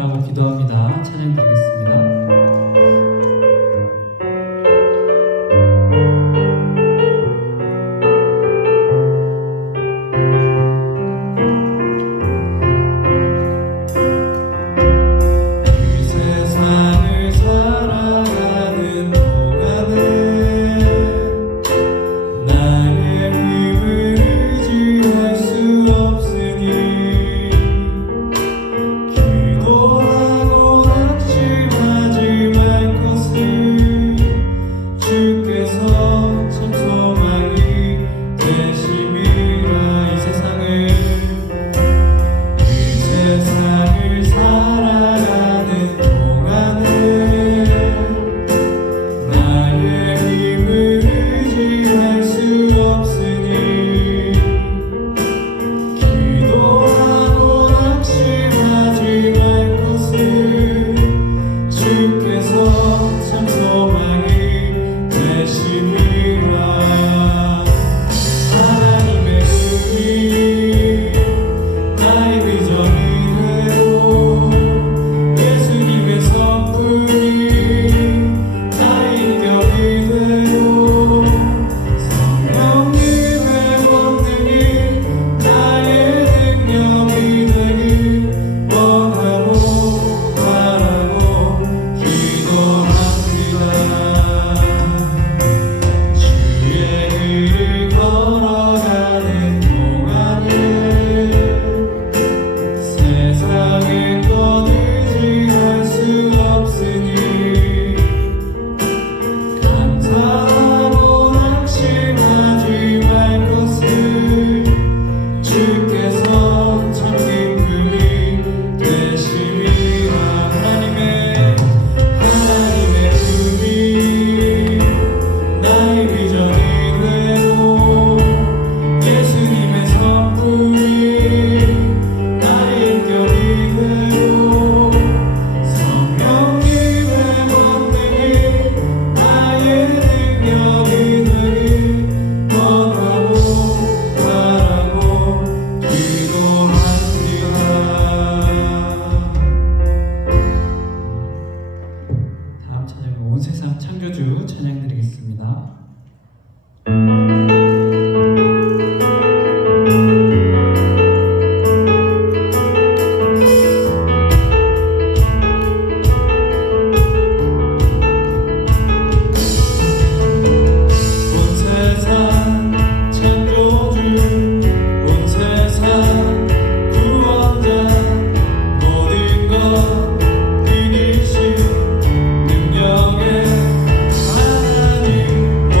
라고 기도합니다. 찬양 드리겠습니다. 온 세상 창조주 찬양 드리겠습니다. 하나님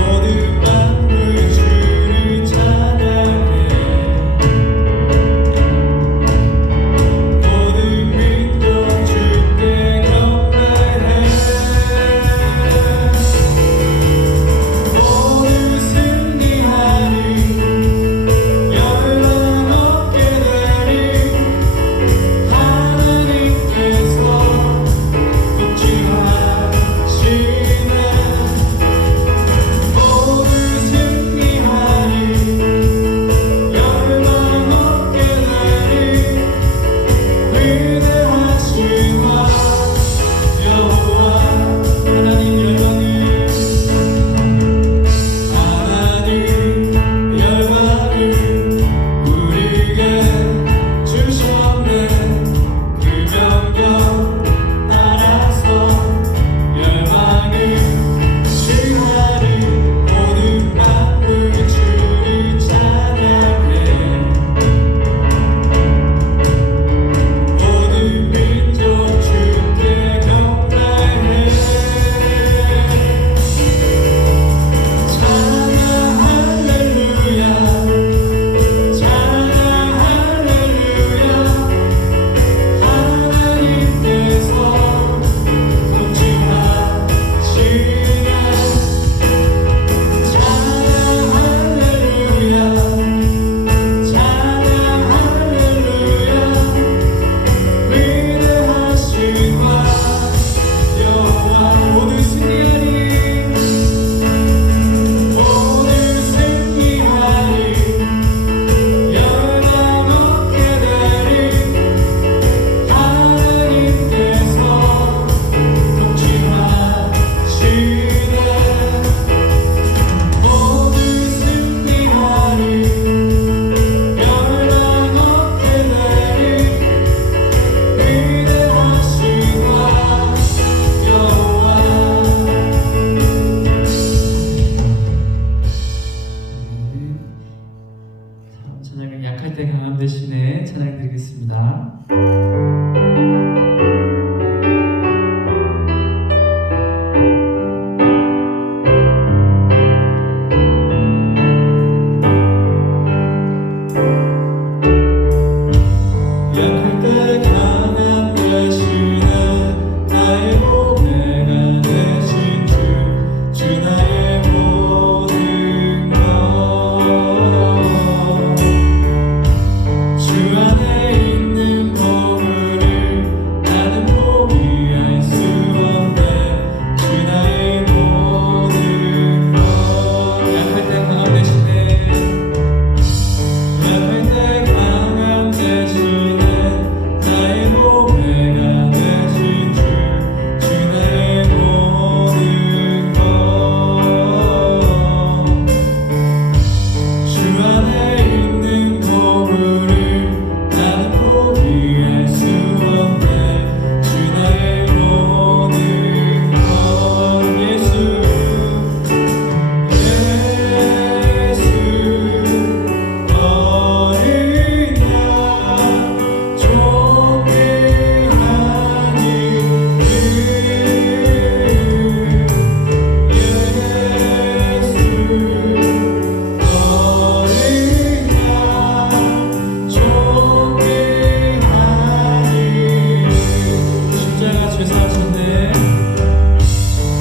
제사하셨네.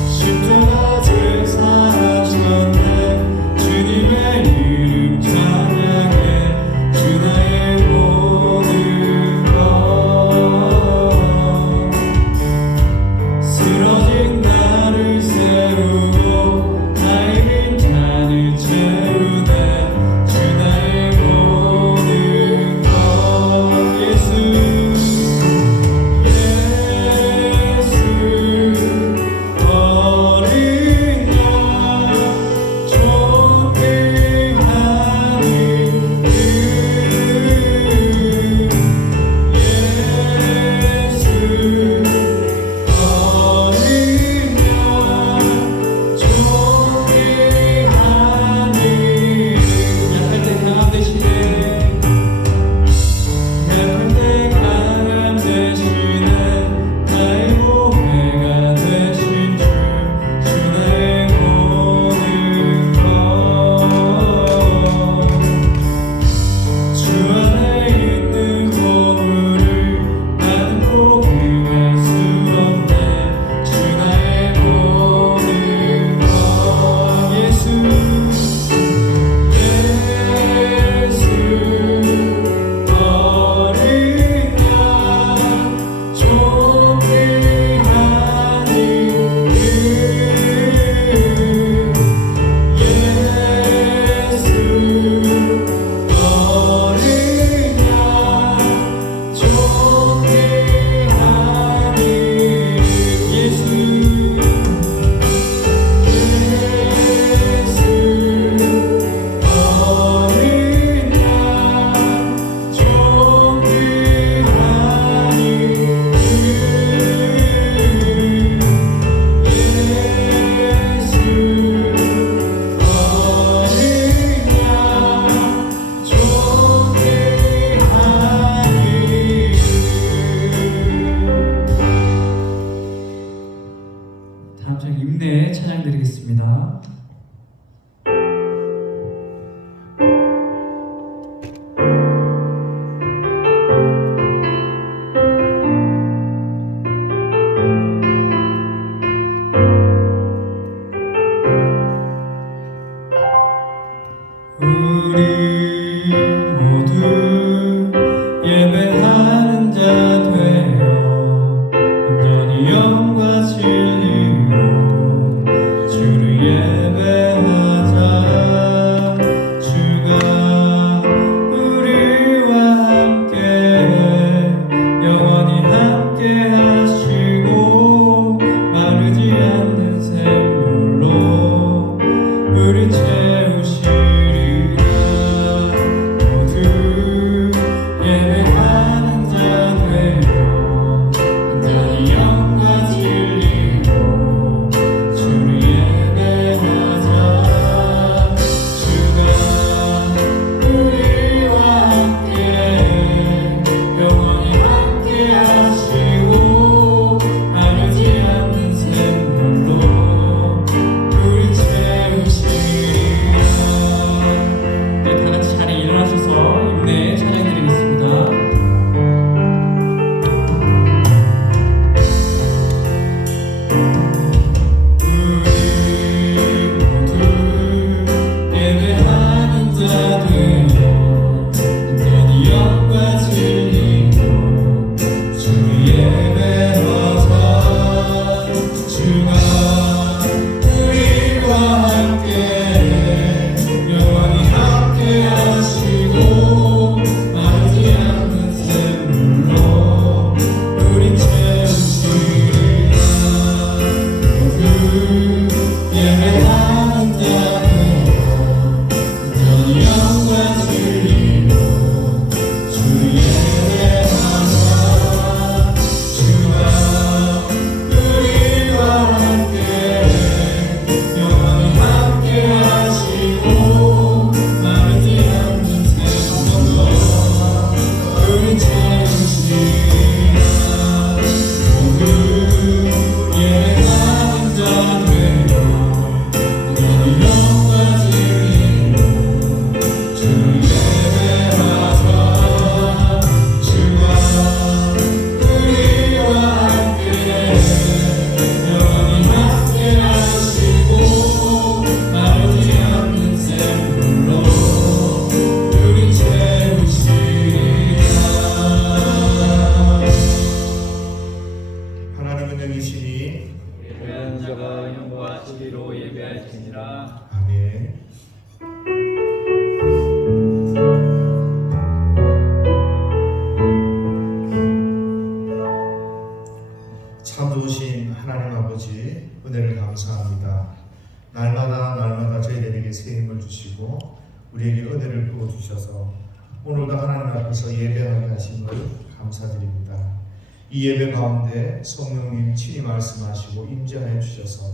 십자가 제사하셨네. 주님의 이름 찬양해. 주 나의 모든 것. 쓰러진 나를 세우고 나의 빈잔을 채우네. 주 나의 모든 것. 예수 어린 양 존귀하니 예수 어린 양 존귀하니 약할 때 강함 되시네. 약할 때 강함 되시네. 나의 보배가 되신 주, 주 나의 모든 것. 주 안에 있는 보물을 나는 포기할 수 없네. 주 나의 모든 것. 예수 어린 양 존귀하니 예수 어린 양 존귀하니 예수 어린 양 존귀하니 예수 어린 양 존귀하니. 다음 장 임내 찬양 드리겠습니다. 우리 모두 예배하는 자 되어 온전히 영과 진리로 주를 예배 성령이시니 예배하는 자가 영과 진리로 예배할지니라. 아멘. 참 좋으신 하나님 아버지 은혜를 감사합니다. 날마다 저희들에게 새 힘을 주시고 우리에게 은혜를 부어 주셔서 오늘도 하나님 앞에서 예배하게 하신 걸 감사드립니다. 이 예배 가운데 성령님 친히 말씀하시고 임재하여 주셔서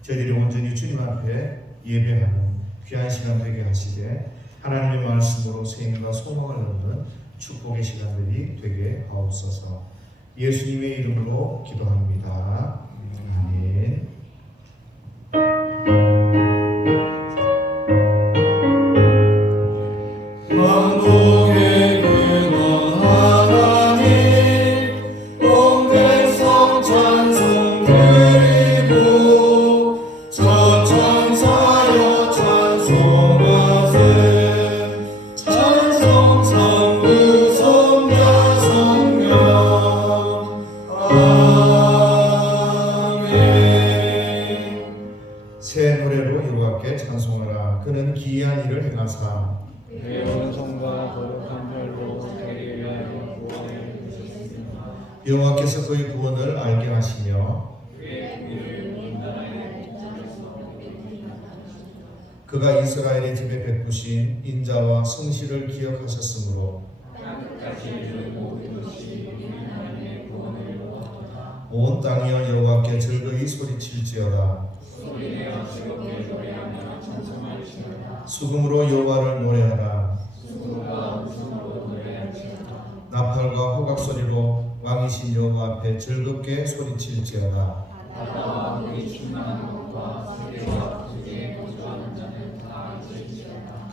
저희들이 온전히 주님 앞에 예배하는 귀한 시간 되게 하시되 하나님의 말씀으로 새 힘과 소망을 얻는 축복의 시간들이 되게 하옵소서. 예수님의 이름으로 기도합니다. 아멘. 만국의 근원 하나님 온 백성 찬송 드리고 저천사여 찬송하세 찬송 성부 성자 성령 아멘. 새 노래로 여호와께 찬송하라. 그는 기이한 일을 행하사 배운 성과 거룩한 별로 되게 위하여 구원을 주셨습니다. 여호와께서 그의 구원을 알게 하시며 그가 이스라엘의 집에 베푸신 인자와 성실을 기억하셨으므로 온 땅이여 여호와께 즐거이 소리칠지어다. 수금으로 여호와를 노래하라. 나팔과 호각 소리로 왕이신 여호와 앞에 즐겁게 소리칠지어다.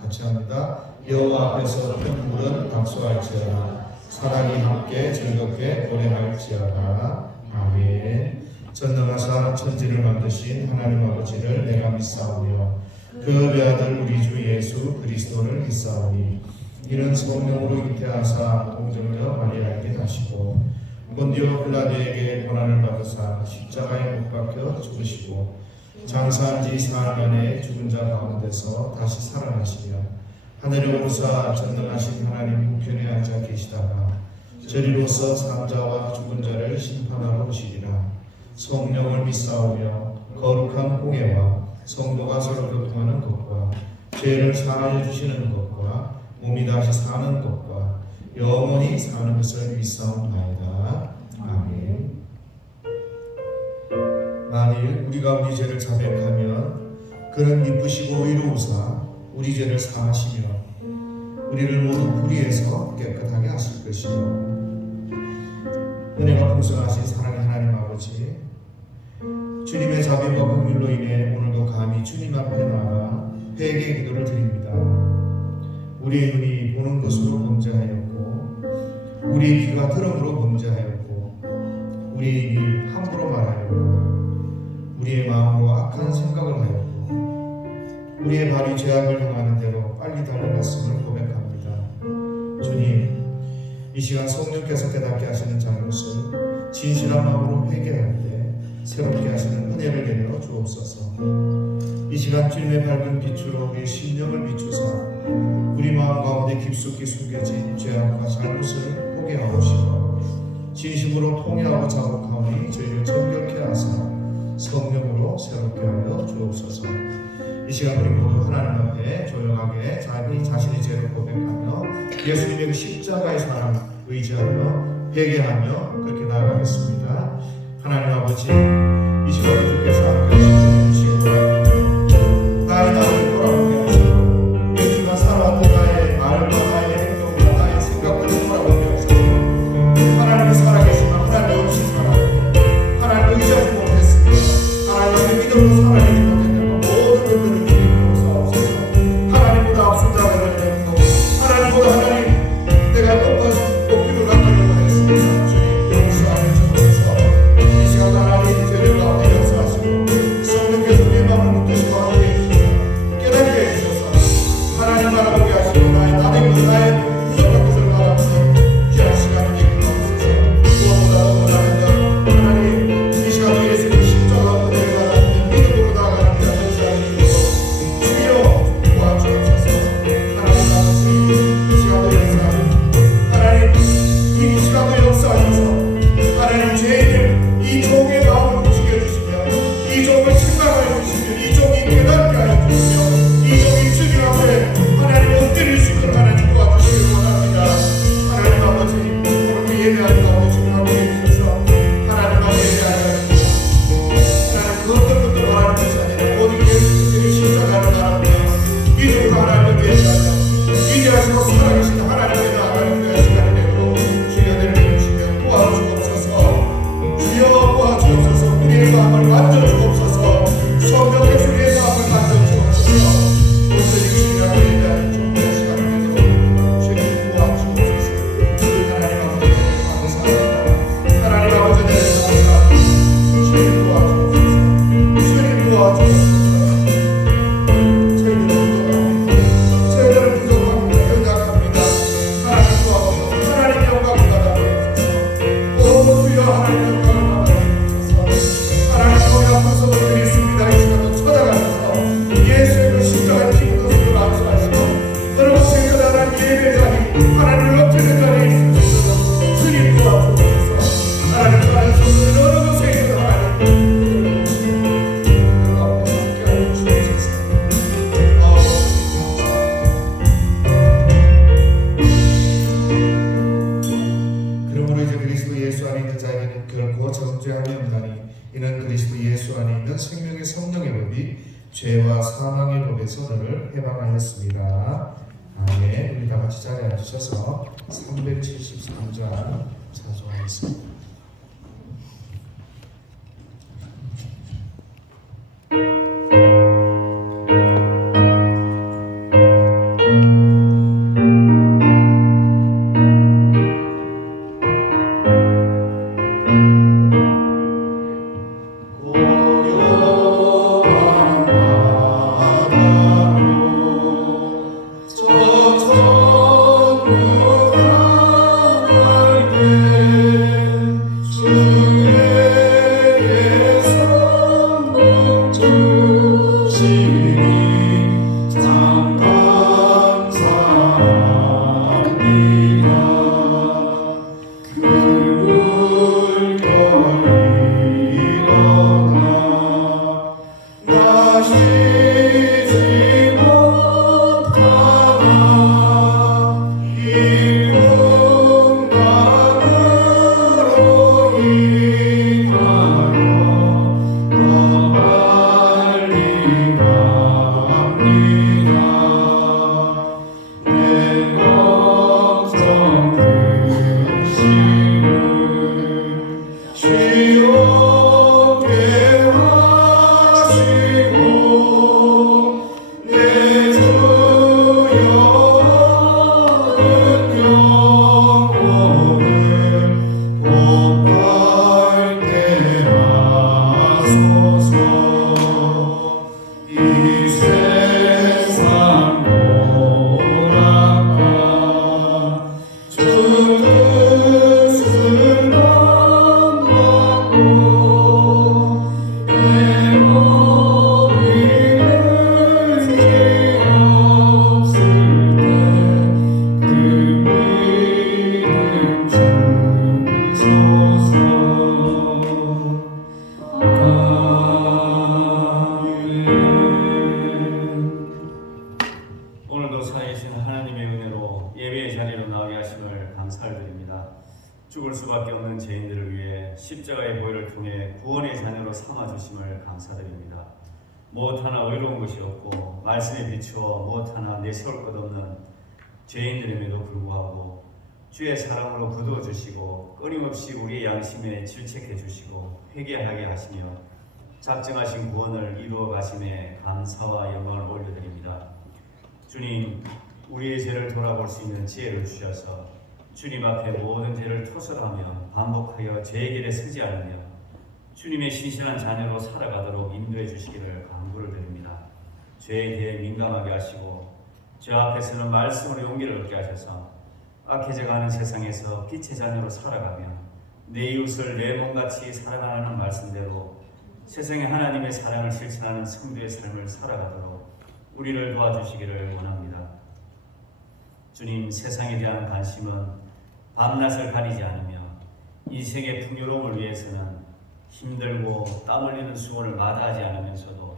같이 합니다. 여호와 앞에서 큰 박수할지어다. 사랑이 함께 즐겁게 노래할지어다. 아멘. 전능하사 천지를 만드신 하나님 아버지를 내가 믿사오며 그 외아들 우리 주 예수 그리스도를 믿사오니 이는 성령으로 잉태하사 동정녀 마리아에게 나시고 본디오 빌라도에게 고난을 받으사 십자가에 못 박혀 죽으시고 장사한 지 사흘 만에 죽은 자 가운데서 다시 살아나시며 하늘에 오르사 전능하신 하나님 우편에 앉아 계시다가 저리로서 산자와 죽은 자를 심판하러 오시리라. 성령을 믿사오며 거룩한 공예와 성도가 서로 교통하는 것과 죄를 사하여 주시는 것과 몸이 다시 사는 것과 영원히 사는 것을 믿사옵나이다. 아멘. 만일 우리가 우리 죄를 자백하면 그는 미쁘시고 의로우사 우리 죄를 사하시며 우리를 모든 불의에서 깨끗하게 하실 것이요 은혜가 풍성하신 사랑의 하나님 아버지, 주님의 자비와 긍휼로 인해 오늘도 감히 주님 앞에 나가 회개 기도를 드립니다. 우리의 눈이 보는 것으로 범죄하였고 우리의 귀가 들음으로 범죄하였고 우리의 입이 함부로 말하였고 우리의 마음으로 악한 생각을 하였고 우리의 발이 죄악을 행하는 대로 빨리 달려갔음을 고백합니다. 주님, 이 시간 성령께서 깨닫게 하시는 잘못을 진실한 마음으로 회개할 때 새롭게 하시는 은혜를 내려 주옵소서. 이 시간 주님의 밝은 빛으로 우리의 심령을 비추사 우리 마음 가운데 깊숙이 숨겨진 죄악과 잘못을 보게 하옵시고 진심으로 통회하고 자복하오니 저희를 정결케 하사 성령으로 새롭게 하여 주옵소서. 이 시간 우리 모두 하나님 앞에 조용하게 자기 자신의 죄를 고백하며 예수님의 그 십자가의 사랑을 의지하며 회개하며 그렇게 나아가겠습니다. 하나님 아버지, 이 시간도 주께서 함께 하시고 나의 나를 돌아보게 하시고 예수가 살아왔던 나의 말과 나의 행동과 나의 생각들을 돌아보게 하시고 하나님이 살아계시면 하나님 없이 살아요. 하나님 의지하지 못했습니다. 하나님의 믿음으로 살아내지 못했던 모든 것들을 주님으로 싸우소서. 하나님보다 앞선 자가 되는 하나님보다 하나님 내가 높기를 갖기를 원했습니다. 주님 용서하여 주옵소서. 이 시간 하나님 주의 마음을 만져주옵소서. 성령의 주의 마음을 만져주옵소서. 오늘 이 시간에 대한 종료의 시간에도 주님 도와주옵소서. 하나님 아버지 감사합니다. 하나님 아버지 감사합니다. 주님 도와주옵소서. 주님 도와주옵소서. 이는 그리스도 예수 안에 있는 생명의 성령의 법이 죄와 사망의 법에서 너를 해방하였습니다. 아멘. 우리 다 같이 자리에 앉으셔서 373장 찬송하겠습니다. 죽을 수밖에 없는 죄인들을 위해 십자가의 보혈을 통해 구원의 자녀로 삼아주심을 감사드립니다. 무엇 하나 의로운 것이 없고 말씀에 비추어 무엇 하나 내세울 것 없는 죄인들임에도 불구하고 주의 사랑으로 거두어주시고 끊임없이 우리의 양심에 질책해 주시고 회개하게 하시며 작정하신 구원을 이루어 가심에 감사와 영광을 올려드립니다. 주님, 우리의 죄를 돌아볼 수 있는 지혜를 주셔서 주님 앞에 모든 죄를 토설하며 반복하여 죄의 길에 서지 않으며 주님의 신실한 자녀로 살아가도록 인도해 주시기를 간구를 드립니다. 죄에 대해 민감하게 하시고 저 앞에서는 말씀으로 용기를 얻게 하셔서 악해져가는 세상에서 빛의 자녀로 살아가며 내 이웃을 내 몸같이 사랑하는 말씀대로 세상에 하나님의 사랑을 실천하는 성도의 삶을 살아가도록 우리를 도와주시기를 원합니다. 주님, 세상에 대한 관심은 밤낮을 가리지 않으며 이 세계 풍요로움을 위해서는 힘들고 땀 흘리는 수고를 마다하지 않으면서도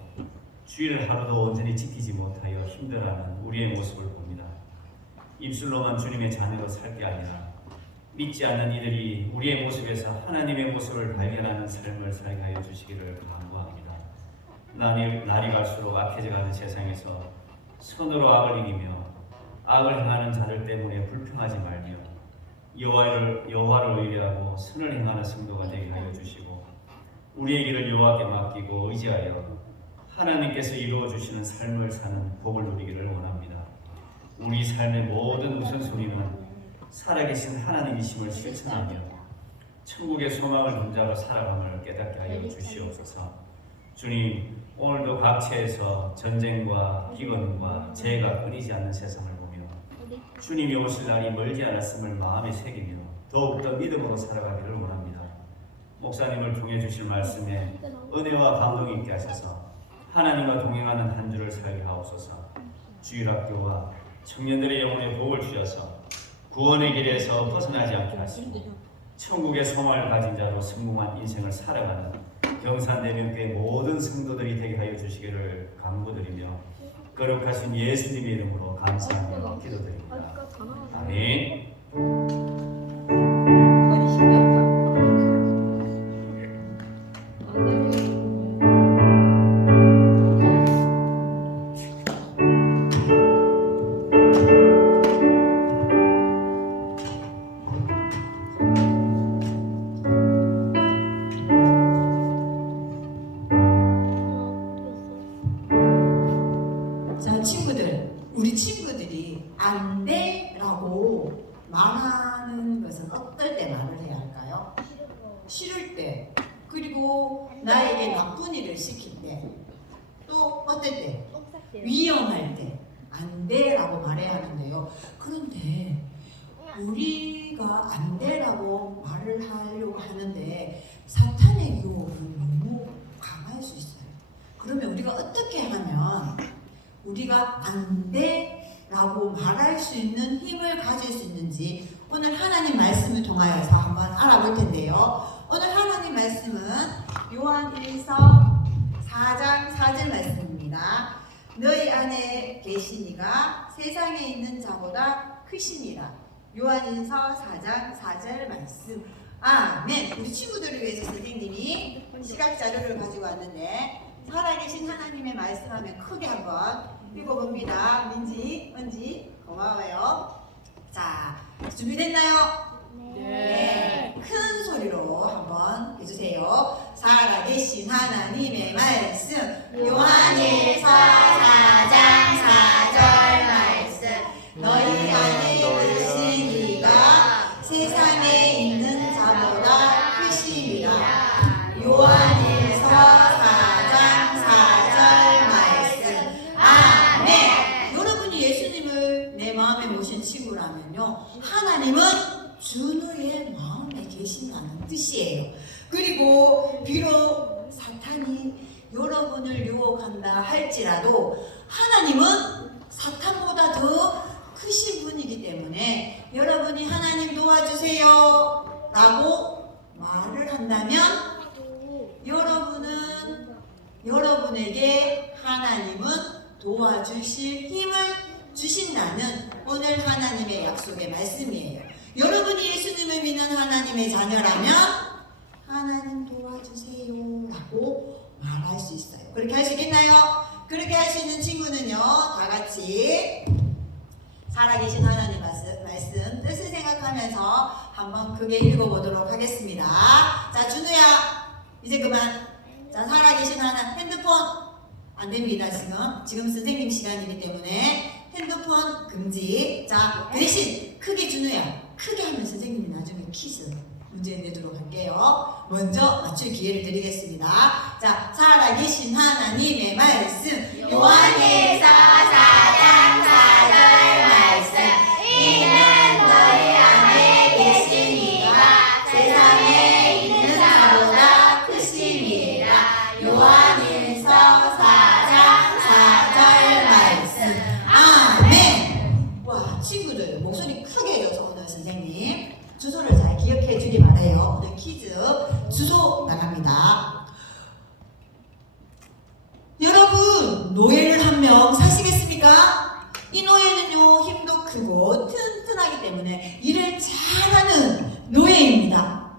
주일 하루도 온전히 지키지 못하여 힘들어하는 우리의 모습을 봅니다. 입술로만 주님의 자녀로 살 게 아니라 믿지 않는 이들이 우리의 모습에서 하나님의 모습을 발견하는 삶을 살게 하여 주시기를 간구합니다. 날이 갈수록 악해져가는 세상에서 선으로 악을 이기며 악을 행하는 자들 때문에 불평하지 말며 여호와를 의뢰하고 선을 행하는 성도가 되게 하여 주시고 우리의 길을 여호와께 맡기고 의지하여 하나님께서 이루어 주시는 삶을 사는 복을 누리기를 원합니다. 우리 삶의 모든 우선순위는 살아계신 하나님이심을 실천하며 천국의 소망을 붙잡아 살아감을 깨닫게 하여 주시옵소서. 주님, 오늘도 각처에서 전쟁과 기근과 재해가 끊이지 않는 세상을 보며 주님이 오실 날이 멀지 않았음을 마음에 새기며 더욱더 믿음으로 살아가기를 원합니다. 목사님을 통해 주실 말씀에 은혜와 감동이 있게 하셔서 하나님과 동행하는 한 주를 살게 하옵소서. 주일학교와 청년들의 영혼에 복을 주셔서 구원의 길에서 벗어나지 않게 하시고 천국의 소망을 가진 자로 성공한 인생을 살아가는 경산대명교회 모든 성도들이 되게 하여 주시기를 간구드리며 거룩하신 예수님의 이름으로 감사하며 기도드립니다. 아멘. 자, 친구들, 우리 친구들이 안 돼라고 말하는 것은 어떨 때 말을 해야 할까요? 싫을 때, 그리고 나에게 나쁜 일을 시킬 때, 또 어떨 때? 위험할 때, 안 돼라고 말해야 하는데요. 그런데 우리가 안 돼라고 말을 하려고 하는데 사탄의 유혹은 너무 강할 수 있어요. 그러면 우리가 어떻게 하면 우리가 안 돼라고 말할 수 있는 힘을 가질 수 있는지 오늘 하나님 말씀을 통하여서 한번 알아볼 텐데요. 오늘 하나님 말씀은 요한일서 4장 4절 말씀입니다. 너희 안에 계시니가 세상에 있는 자보다 크시니라. 요한일서 4장 4절 말씀. 아멘. 우리 친구들을 위해서 선생님이 시각 자료를 가지고 왔는데 살아계신 하나님의 말씀하면 크게 한번 읽어봅니다. 민지, 은지 고마워요. 자, 준비됐나요? 네. 큰 소리로 한번 해주세요. 살아계신 하나님의 말씀. 요한일서 4장 4절 말씀. 너희 안에 계신 이가 세상에 있는 자보다 크심이라. 요한일서 4장 4절 말씀. 아멘. 여러분이 예수님을 내 마음에 모신 친구라면요, 하나님은 준우의 마음에 계신다는 뜻이에요. 그리고 비록 사탄이 여러분을 유혹한다 할지라도 하나님은 사탄보다 더 크신 분이기 때문에 여러분이 하나님 도와주세요 라고 말을 한다면 여러분은 여러분에게 하나님은 도와주실 힘을 주신다는 오늘 하나님의 약속의 말씀이에요. 여러분이 예수님을 믿는 하나님의 자녀라면 하나님 도와주세요 라고 말할 수 있어요. 그렇게 할 수 있겠나요? 그렇게 할 수 있는 친구는요, 다 같이 살아계신 하나님 말씀 뜻을 생각하면서 한번 크게 읽어보도록 하겠습니다. 자, 준우야 이제 그만. 자, 살아계신 하나님. 핸드폰 안 됩니다. 지금 선생님 시간이기 때문에 핸드폰 금지. 자, 그 대신 크게 준우야, 크게 하면 선생님이 나중에 퀴즈 문제 내도록 할게요. 먼저 맞출 기회를 드리겠습니다. 자, 살아계신 하나님의 말씀. 요한일서 4장 4절 말씀. 이는 너희 안에 계신 이가 세상에 있는 자보다 크심이라. 요한일서 4장 4절 말씀. 아멘. 와, 친구들 목소리 크게 해줘서 오늘 선생님 주소를 잘 기억해 주기 바라요. 오늘 퀴즈 주소 나갑니다. 여러분, 노예를 한 명 사시겠습니까? 이 노예는요, 힘도 크고 튼튼하기 때문에 일을 잘하는 노예입니다.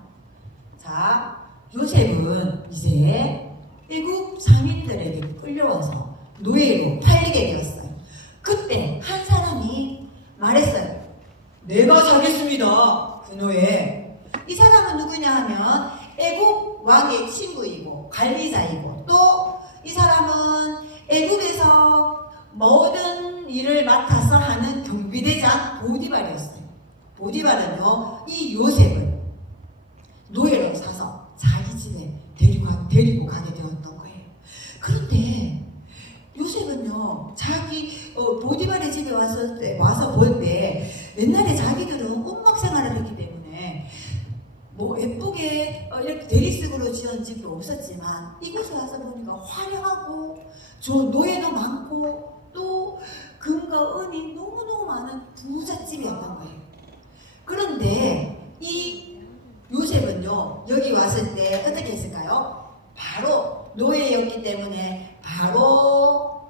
자, 요셉은 이제 애국 상인들에게 끌려와서 노예로 팔리게 되었어요. 그때 한 사람이 말했어요. 내가 사겠습니다. 그 노예. 이 사람은 누구냐 하면 애굽 왕의 친구이고 관리자이고 또 이 사람은 애굽에서 모든 일을 맡아서 하는 경비대장 보디발이었어요. 보디발은요, 이 요셉을 노예로 사서 자기 집에 데리고 가게 되었던 거예요. 그런데 요셉은요, 자기 보디발의 집에 와서 볼 때 옛날에 자기들은 운막 생활을 했기 때문에 뭐 예쁘게 이렇게 대리석으로 지은 집도 없었지만 이곳에 와서 보니까 화려하고 노예도 많고 또 금과 은이 너무너무 많은 부잣집이었던 거예요. 그런데 이 요셉은요, 여기 왔을 때 어떻게 했을까요? 바로 노예였기 때문에 바로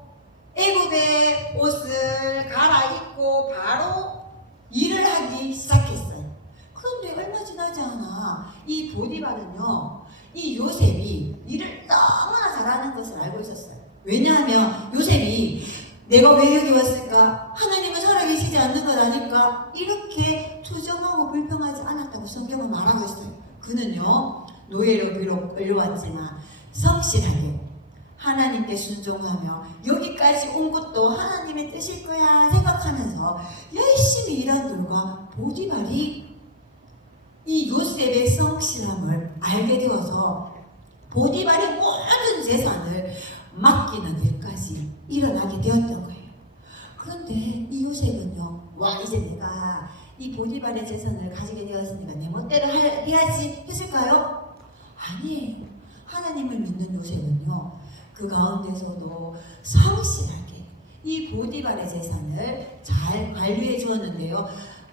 애굽의 옷을 갈아입고 바로 일을 하기 시작했어요. 그런데 얼마 지나지 않아 이 보디발은요, 이 요셉이 일을 너무나 잘하는 것을 알고 있었어요. 왜냐하면 요셉이 내가 왜 여기 왔을까? 하나님은 살아계시지 않는 것 아닐까? 이렇게 투정하고 불평하지 않았다고 성경은 말하고 있어요. 그는요, 노예로 비록 끌려왔지만 성실하게 하나님께 순종하며 여기까지 온 것도 하나님의 뜻일 거야 생각하면서 열심히 일한 결과 보디발이 이 요셉의 성실함을 알게 되어서 보디발의 모든 재산을 맡기는 일까지 일어나게 되었던 거예요. 그런데 이 요셉은요, 와 이제 내가 이 보디발의 재산을 가지게 되었으니까 내 멋대로 해야지 했을까요? 아니에요. 하나님을 믿는 요셉은요, 그 가운데서도 성실하게 이 보디발의 재산을 잘 관리해 주었는데요,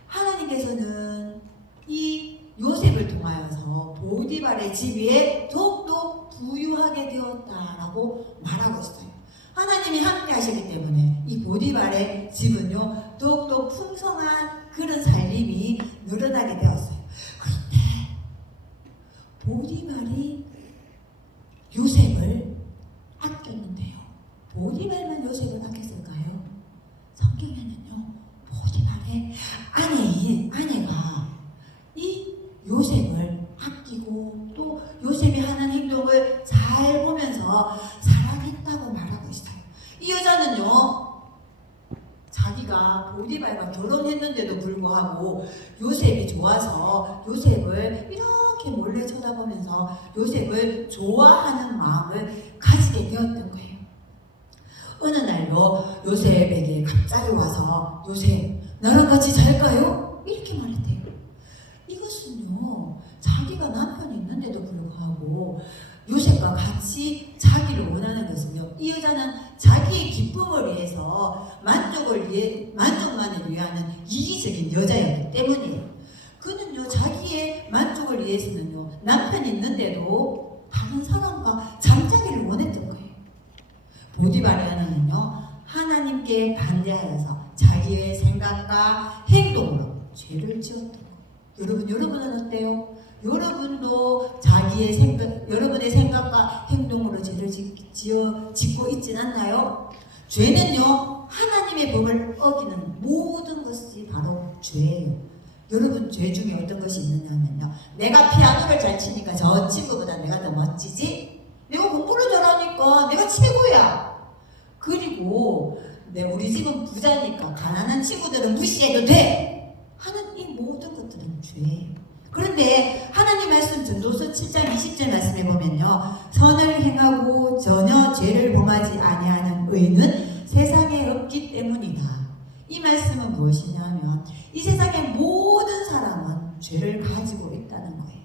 하나님께서는 이 요셉을 통하여서 보디발의 집 위에 더욱더 부유하게 되었다라고 말하고 있어요. 하나님이 함께 하시기 때문에 이 보디발의 집은요, 더욱더 풍성한 그런 살림이 늘어나게 되었어요. 그런데 보디발이 요셉을 아꼈는데요, 보디발만 요셉을 아꼈을까요? 성경에는요, 보디발의 아내가 이 요셉을 아끼고 또 요셉이 하는 행동을 잘 보면서 사랑했다고 말하고 있어요. 이 여자는요, 자기가 보디발과 결혼했는데도 불구하고 요셉이 좋아서 요셉을 이렇게 몰래 쳐다보면서 요셉을 좋아하는 마음을 가지게 되었던 거예요. 어느 날로 요셉에게 갑자기 와서 요셉, 나랑 같이 잘까요? 이렇게 말했대요. 이것은요, 자기가 남편이 있는데도 불구하고 요셉과 같이 자기를 원하는 것은요, 이 여자는 자기의 기쁨을 위해서 만족만을 위하는 이기적인 여자였기 때문이에요. 그는요, 자기의 만족을 위해서는요, 남편이 있는데도 다른 사람과 잠자기를 원했던 거예요. 보디발의 아내는요, 하나님께 반대하여서 자기의 생각과 행동으로 죄를 지었던 거예요. 여러분은 어때요? 여러분도 여러분의 생각과 행동으로 죄를 짓고 있진 않나요? 죄는요, 하나님의 법을 어기는 모든 것이 바로 죄예요. 여러분, 죄 중에 어떤 것이 있느냐면요, 내가 피아노를 잘 치니까 저 친구보다 내가 더 멋지지? 내가 공부를 잘하니까 내가 최고야. 그리고 우리 집은 부자니까 가난한 친구들은 무시해도 돼 하는 이 모든 것들은 죄예요. 그런데 하나님 말씀 전도서 7장 20절 말씀에 보면요, 선을 행하고 전혀 죄를 범하지 아니하는 의는 세상에 없기 때문이다. 이 말씀은 무엇이냐면 이 세상의 모든 사람은 죄를 가지고 있다는 거예요.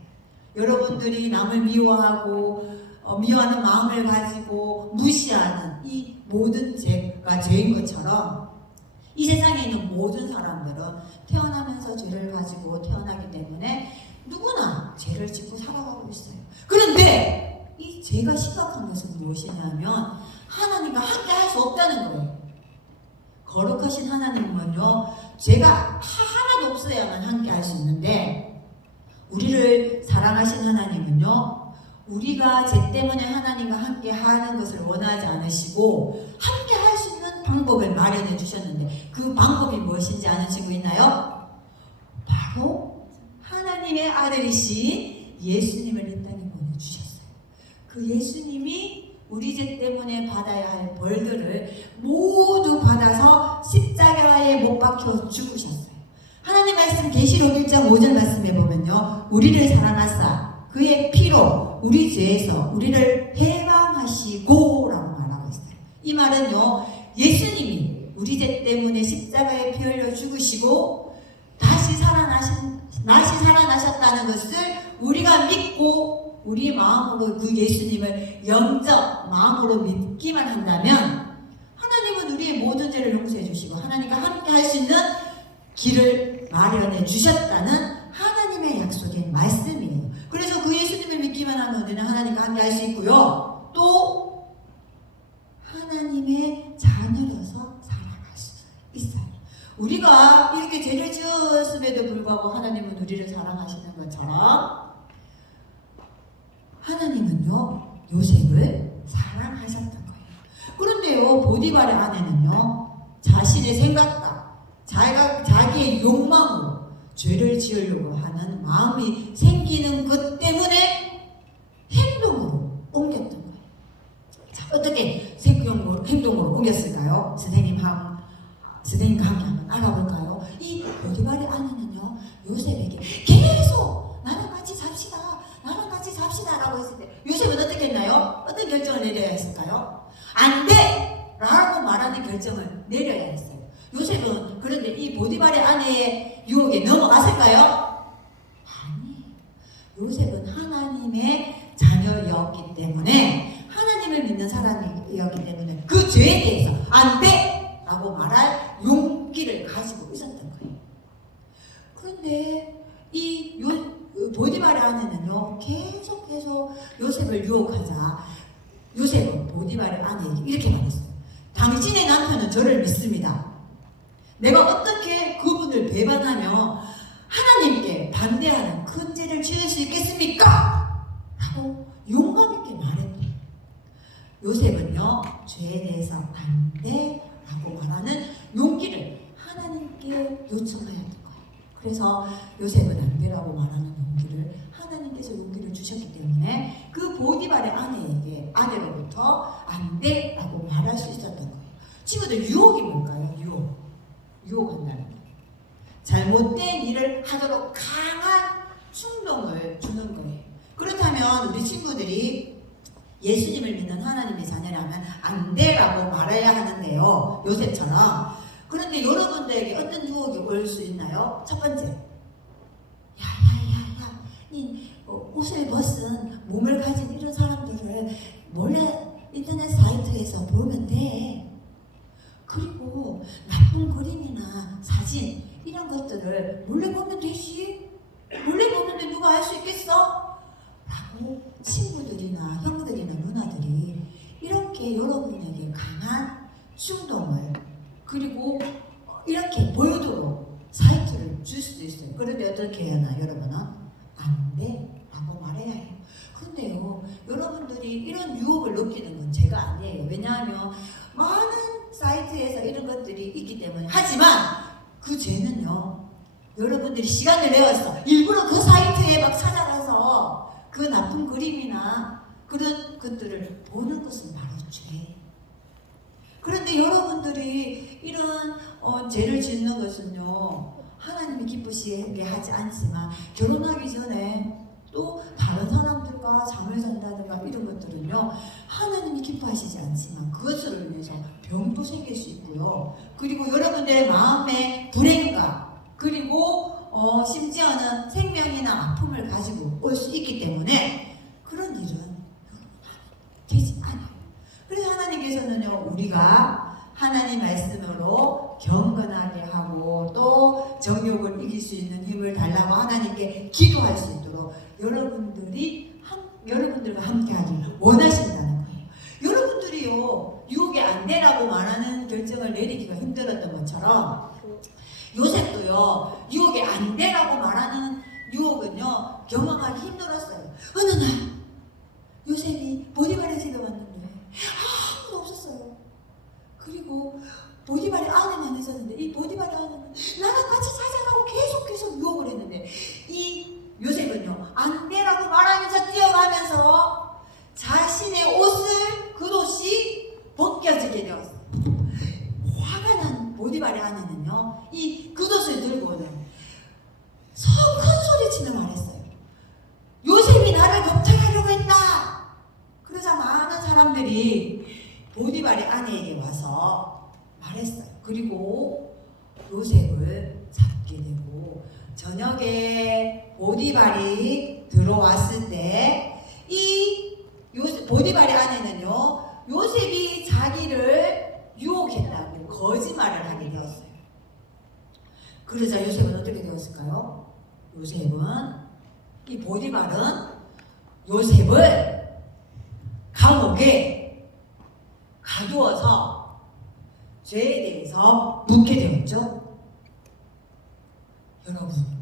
여러분들이 남을 미워하는 마음을 가지고 무시하는 이 모든 죄가 죄인 것처럼 이 세상에 있는 모든 사람들은 태어나면서 죄를 가지고 태어나기 때문에 누구나 죄를 짓고 살아가고 있어요. 그런데 이 죄가 심각한 것은 무엇이냐면 하나님과 함께 할 수 없다는 거예요. 거룩하신 하나님은요, 죄가 하나도 없어야만 함께 할 수 있는데, 우리를 사랑하신 하나님은요, 우리가 죄 때문에 하나님과 함께 하는 것을 원하지 않으시고 함께 할 수 있는 방법을 마련해 주셨는데, 그 방법이 무엇인지 아는 친구 있나요? 바로 하나님의 아들이신 예수님을 이 땅에 보내주셨어요. 그 예수님이 우리 죄 때문에 받아야 할 벌들을 모두 받아서 십자가에 못 박혀 죽으셨어요. 하나님 말씀 계시록 1장 5절 말씀에 보면요, 우리를 사랑하사 그의 피로 우리 죄에서 우리를 해방하시고 라고 말하고 있어요. 이 말은요, 예수님이 우리 죄 때문에 십자가에 피 흘려 죽으시고 다시 살아나셨다는 것을 우리가 믿고 우리 마음으로 그 예수님을 영접 마음으로 믿기만 한다면 하나님은 우리의 모든 죄를 용서해 주시고 하나님과 함께 할 수 있는 길을 마련해 주셨다는 하나님의 약속의 말씀이에요. 그래서 그 예수님을 믿기만 하면 우리는 하나님과 함께 할 수 있고요, 또 하나님의 자녀로서 살아갈 수 있어요. 우리가 이렇게 죄를 지었음에도 불구하고 하나님은 우리를 사랑하시는 것처럼 하나님은요, 요셉을 사랑하셨던 거예요. 그런데요, 보디발의 아내는요, 자신의 생각과 자기의 욕망으로 죄를 지으려고 하는 마음이 생기는 것 때문에 행동으로 옮겼던 거예요. 자, 어떻게 행동으로 옮겼을까요? 선생님과 함께 한번 알아볼까요? 이 보디발의 아내는요, 요셉에게 계속 나랑 같이 삽시다 라고 했을 때 요셉은 어떻게 했나요? 어떤 결정을 내려야 했을까요? 안 돼! 라고 말하는 결정을 내려야 했어요. 요셉은 그런데 이 보디발의 아내의 유혹에 넘어갔을까요? 아니, 요셉은 하나님의 자녀였기 때문에, 하나님을 믿는 사람이었기 때문에 그 죄에 대해서 안 돼! 라고 말할 용기를 가지고 있었던 거예요. 그런데 이 보디발의 아내는요, 계속 요셉을 유혹하자 요셉은 보디발의 아내에게 이렇게 말했어요. 당신의 남편은 저를 믿습니다. 내가 어떻게 그분을 배반하며 하나님께 반대하는 큰 죄를 지을 수 있겠습니까? 라고 용감 있게 말했대요. 요셉은요, 죄에 대해서 안 돼 라고 말하는 용기를 하나님께 요청하였던 거예요. 그래서 요셉은 안 되라고 말하는 용기를 하나님께서 용기를 주셨기 때문에 그 보디발의 아내로부터 안 돼라고 말할 수 있었던 거예요. 친구들, 유혹이 뭘까요? 유혹한다는 거예요. 잘못된 일을 하도록 강한 충동을 주는 거예요. 그렇다면 우리 친구들이 예수님을 믿는 하나님의 자녀라면 안 돼라고 말해야 하는데요, 요셉처럼. 그런데 여러분들에게 어떤 유혹이 올 수 있나요? 첫 번째, 야야야야, 이 옷을 벗은 몸을 가진 이런 사람들을 몰래 인터넷 사이트에서 보면 돼. 그리고 나쁜 그림이나 사진 이런 것들을 몰래 보면 되지. 몰래 보는데 누가 알 수 있겠어? 라고 친구들이나 형들이나 누나들이 이렇게 여러분에게 강한 충동을, 그리고 이렇게 보이도록 사이트를 줄 수도 있어요. 그런데 어떻게 해야 하나, 여러분은? 안 돼 라고 말해야 해요. 그런데요, 여러분들이 이런 유혹을 느끼는 건 제가 아니에요. 왜냐하면 많은 사이트에서 이런 것들이 있기 때문에. 하지만 그 죄는요, 여러분들이 시간을 내어서 일부러 그 사이트에 막 찾아가서 그 나쁜 그림이나 그런 것들을 보는 것은 바로 죄. 그런데 여러분들이 이런 죄를 짓는 것은요, 하나님이 기쁘시게 하지 않지만 결혼하기 전에 또 다른 사람들과 잠을 잔다든가 이런 것들은요, 하나님이 기뻐하시지 않지만 그것으로 인해서 병도 생길 수 있고요. 그리고 여러분들의 마음의 불행과, 그리고 심지어는 생명이나 아픔을 가지고 올 수 있기 때문에 그런 일은 되지 않아요. 그래서 하나님께서는요, 우리가 하나님 말씀으로 경건하게 하고 또 정욕을 이길 수 있는 힘을 달라고 하나님께 기도할 수 있도록 여러분들과 함께하기를 원하신다는 거예요. 여러분들이요, 유혹이 안 되라고 말하는 결정을 내리기가 힘들었던 것처럼 요셉도요, 유혹이 안 되라고 말하는 유혹은요, 경험하기 힘들었어요. 어느 날 요셉이 보디발의 집에 왔는데 아무도 없었어요. 그리고 보디발의 아내만 있었는데 이 보디발의 아내는 나랑 같이 살자라고 계속 유혹을 했는데 이 요셉은요, 안 되라고 보디발의 아내는요, 이 겉옷을 들고는 큰 소리치며 말했어요. 요셉이 나를 겁탈하려고 했다. 그러자 많은 사람들이 보디발의 아내에게 와서 말했어요. 그리고 요셉을 잡게 되고, 저녁에 보디발이 들어왔을 때 이 보디발의 아내는요, 요셉이 자기를 유혹했다고 거짓말을 하게 되었어요. 그러자 요셉은 어떻게 되었을까요? 이 보디발은 요셉을 감옥에 가두어서 죄에 대해서 묻게 되었죠. 여러분은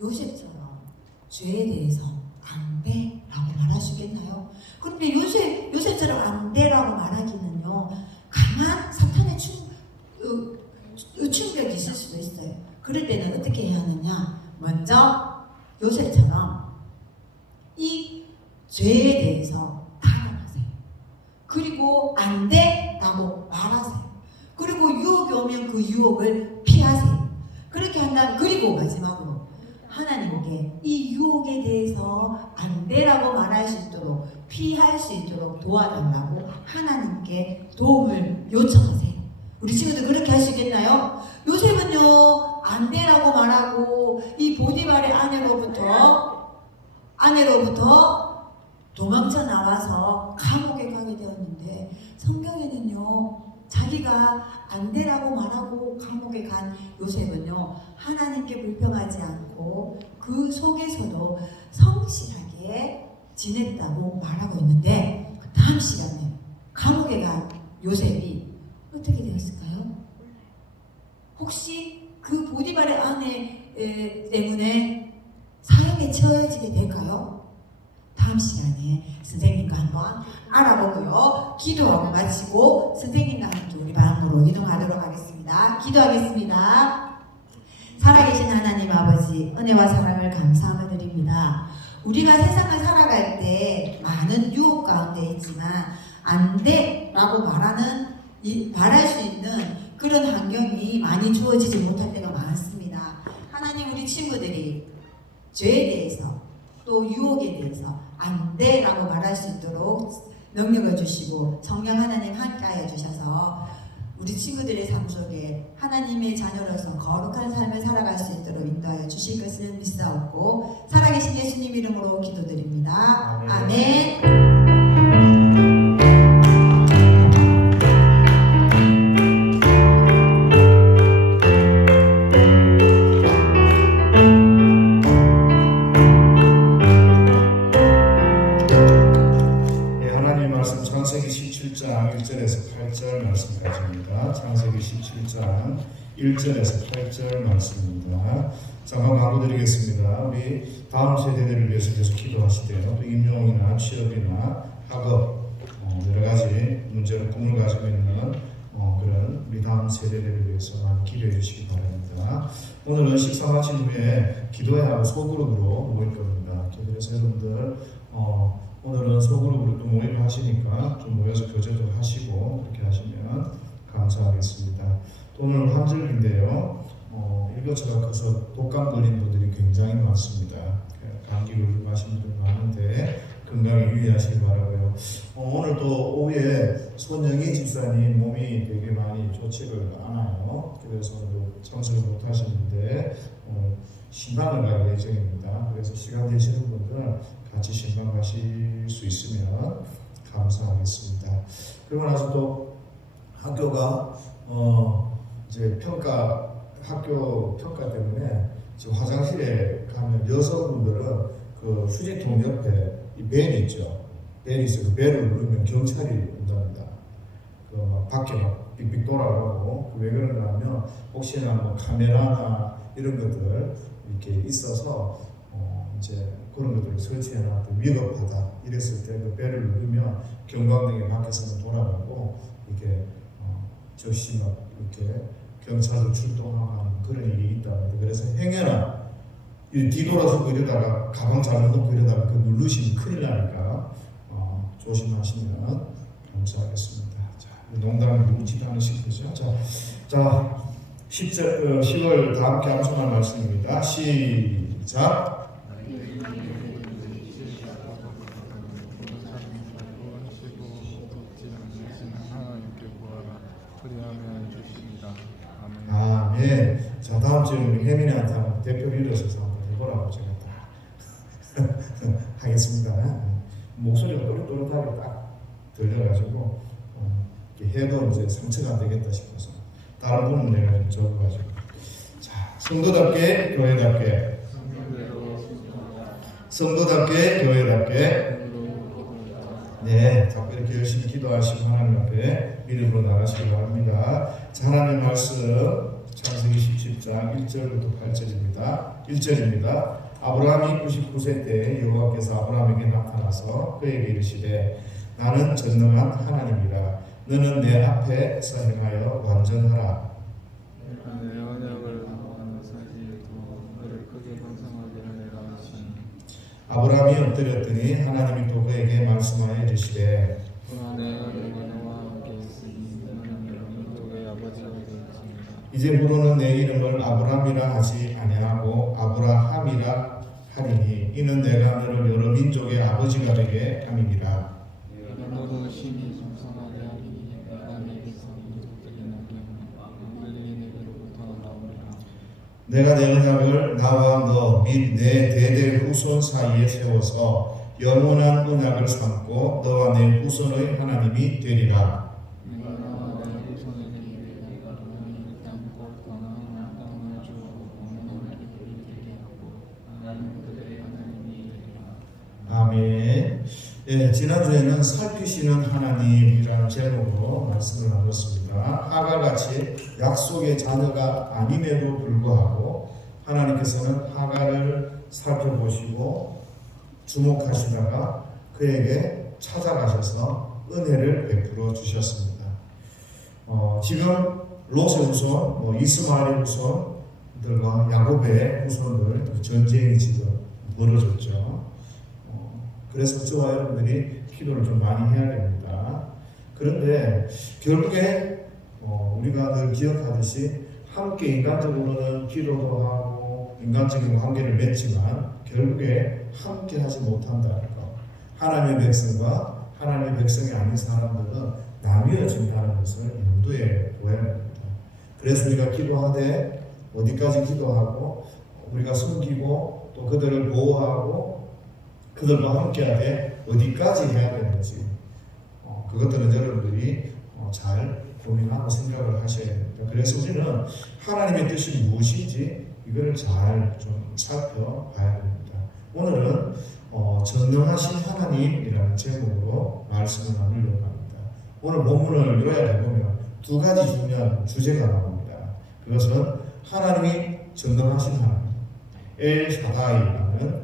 요셉처럼 죄에 대해서 안 돼? 라고 말하시겠나요? 그런데 요셉처럼 안 돼라고 말하기는요, 강한 사탄의 충격이 있을 수도 있어요. 그럴 때는 어떻게 해야 하느냐? 먼저 요셉처럼 이 죄에 대해서 타협하세요. 그리고 안 돼? 라고 말하세요. 그리고 유혹이 오면 그 유혹을 피하세요. 그렇게 한다면, 그리고 마지막으로 하나님께 이 유혹에 대해서 안 돼라고 말할 수 있도록, 피할 수 있도록 도와달라고 하나님께 도움을 요청하세요. 우리 친구들 그렇게 하시겠나요? 요셉은요, 안 돼라고 말하고 이 보디발의 아내로부터 도망쳐 나와서 감옥에 가게 되었는데, 성경에는요, 자기가 안 되라고 말하고 감옥에 간 요셉은요, 하나님께 불평하지 않고 그 속에서도 성실하게 지냈다고 말하고 있는데, 그 다음 시간에 감옥에 간 요셉이 어떻게 되었을까요? 혹시 그 보디발의 아내 때문에 사형에 처해지게 될까요? 다음 시간에 선생님과 한번 알아보고요, 기도하고 마치고 선생님과 함께 우리 방으로 이동하도록 하겠습니다. 기도하겠습니다. 살아계신 하나님 아버지, 은혜와 사랑을 감사함을 드립니다. 우리가 세상을 살아갈 때 많은 유혹 가운데 있지만 안 돼! 라고 말할 수 있는 그런 환경이 많이 주어지지 못할 때가 많습니다. 하나님, 우리 친구들이 죄에 대해서 또 유혹에 대해서 안 돼! 라고 말할 수 있도록 능력을 주시고 성령 하나님 함께하여 주셔서 우리 친구들의 삶 속에 하나님의 자녀로서 거룩한 삶을 살아갈 수 있도록 인도하여 주실 것을 믿사옵고 살아계신 예수님 이름으로 기도드립니다. 아멘. 창세기 17장 1절에서 8절 말씀까지입니다. 창세기 17장 1절에서 8절 말씀입니다. 잠깐 광고 드리겠습니다. 우리 다음 세대들을 위해서 계속 기도하시대요. 또 임용이나 취업이나 학업, 여러 가지 문제로 꿈을 가지고 있는 그런 우리 다음 세대들을 위해서 많이 기도해 주시기 바랍니다. 오늘은 식사 마친 후에 기도회하고 소그룹으로 모일 겁니다. 그래서 여러분들 오늘은 소그룹으로 또 모임을 하시니까 좀 모여서 교제도 하시고 그렇게 하시면 감사하겠습니다. 또 오늘 환절기인데요. 일교차가 커서 독감 걸린 분들이 굉장히 많습니다. 감기 걸리고 하신 분들 많은데 건강에 유의하시기 바라고요. 오늘 또 오후에 손영희 집사님 몸이 되게 많이 좋지를 않아요. 그래서 참석을 못 하시는데 오늘 신방을 갈 예정입니다. 그래서 시간 되시는 분들 같이 신방 가실 수 있으면 감사하겠습니다. 그러고 나서 또 학교가 이제 학교 평가 때문에 지금 화장실에 가면 여성분들은 그 휴지통 옆에 이 벨이 있죠. 벨이 있어요. 그 벨을 누르면 경찰이 온답니다. 막 밖에 막 빅빅 돌아가고 왜 그런가 하면 혹시나 뭐 카메라나 이런 것들 이렇게 있어서 이제 그런 것들을 설치해놔도 위급하다 이랬을 때 그 벨을 누르면 경광등이 밖에서는 돌아가고 이게 즉시 막 이렇게 경찰도 출동하고 하는 그런 일이 있다는데, 그래서 행여나 뒤돌아서고 이러다가 가방 잘못 놓고 이러다가 그 누르시면 큰일 나니까 조심하시면 감사하겠습니다. 자. 농담이 묻지도 않으실 거죠. 자 10월 다 함께 암송할 말씀입니다. 시작. 아멘. 자 다음 주에 우리 혜민이한테 한번 대표를 일어서서 한번 해보라고 제가 딱 하겠습니다. 목소리가 또렷또렷하게 딱 들려가지고 이렇게 해도 이제 상처가 안 되겠다 싶어서 다른 부분 내가 좀 적어가지고 자 성도답게 교회답게 네, 자꾸 이렇게 열심히 기도하시고 하나님 앞에 믿음으로 나가시기 바랍니다. 자, 하나님의 말씀 창세기 17장 1절부터 8절입니다. 아브라함이 99세 때 여호와께서 아브라함에게 나타나서 그에게 이르시되 나는 전능한 하나님이라 너는 내 앞에서 행하여 완전하라. 내 언약을 하는 사실도 너를 크게 형성하기를 내가 하시니 아브라함이 엎드렸더니 하나님이 또 그에게 말씀하여 이르시되 그러나 내가 너에게 너와 함께 있으니 너는 여러 민족의 아버지가 되었습니다. 이제부로는 내 이름을 아브라함이라 하지 아니하고 아브라함이라 하리니 이는 내가 너를 여러 민족의 아버지가 되게 함이니라. 너도 심히 충성하게 하리니 내가 내게서 민족들이 나게 하며 만민이 내게로부터 나오리라. 내가 내 언약을 나와 너 및 내 대대 후손 사이에 세워서 영원한 언약을 삼고 너와 내 후손의 하나님이 되리라. 내가 너와 내 후손에게 내가 너희 땅곧 가나안 땅을 주고 영원한 기업이 되게 하고 하나님 그들의 하나님이 되리라. 아멘. 예, 지난주에는 살피시는 하나님이라는 제목으로 말씀을 나눴습니다. 하갈같이 약속의 자녀가 아님에도 불구하고 하나님께서는 하갈을 살펴보시고 주목하시다가 그에게 찾아가셔서 은혜를 베풀어 주셨습니다. 지금 롯의 후손, 이스마엘의 후손들과 야곱의 후손들 전쟁이 지금 벌어졌죠. 그래서 저와 여러분들이 기도를 좀 많이 해야 됩니다. 그런데 결국에 우리가 늘 기억하듯이 함께 인간적으로는 기도도 하고 인간적인 관계를 맺지만 결국에 함께 하지 못한다는 것. 하나님의 백성과 하나님의 백성이 아닌 사람들은 나뉘어진다는 것을 염두에 둬야 됩니다. 그래서 우리가 기도하되 어디까지 기도하고 우리가 숨기고 또 그들을 보호하고 그들과 함께하되 어디까지 해야 되는지 그것들은 여러분들이 잘 고민하고 생각을 하셔야 됩니다. 그래서 우리는 하나님의 뜻이 무엇인지 이걸 잘 좀 살펴봐야 됩니다. 오늘은 전능하신 하나님이라는 제목으로 말씀을 나누려고 합니다. 오늘 본문을 요약해 보면 두 가지 중요한 주제가 나옵니다. 그것은 하나님이 전능하신 하나님, 엘 샤다이라는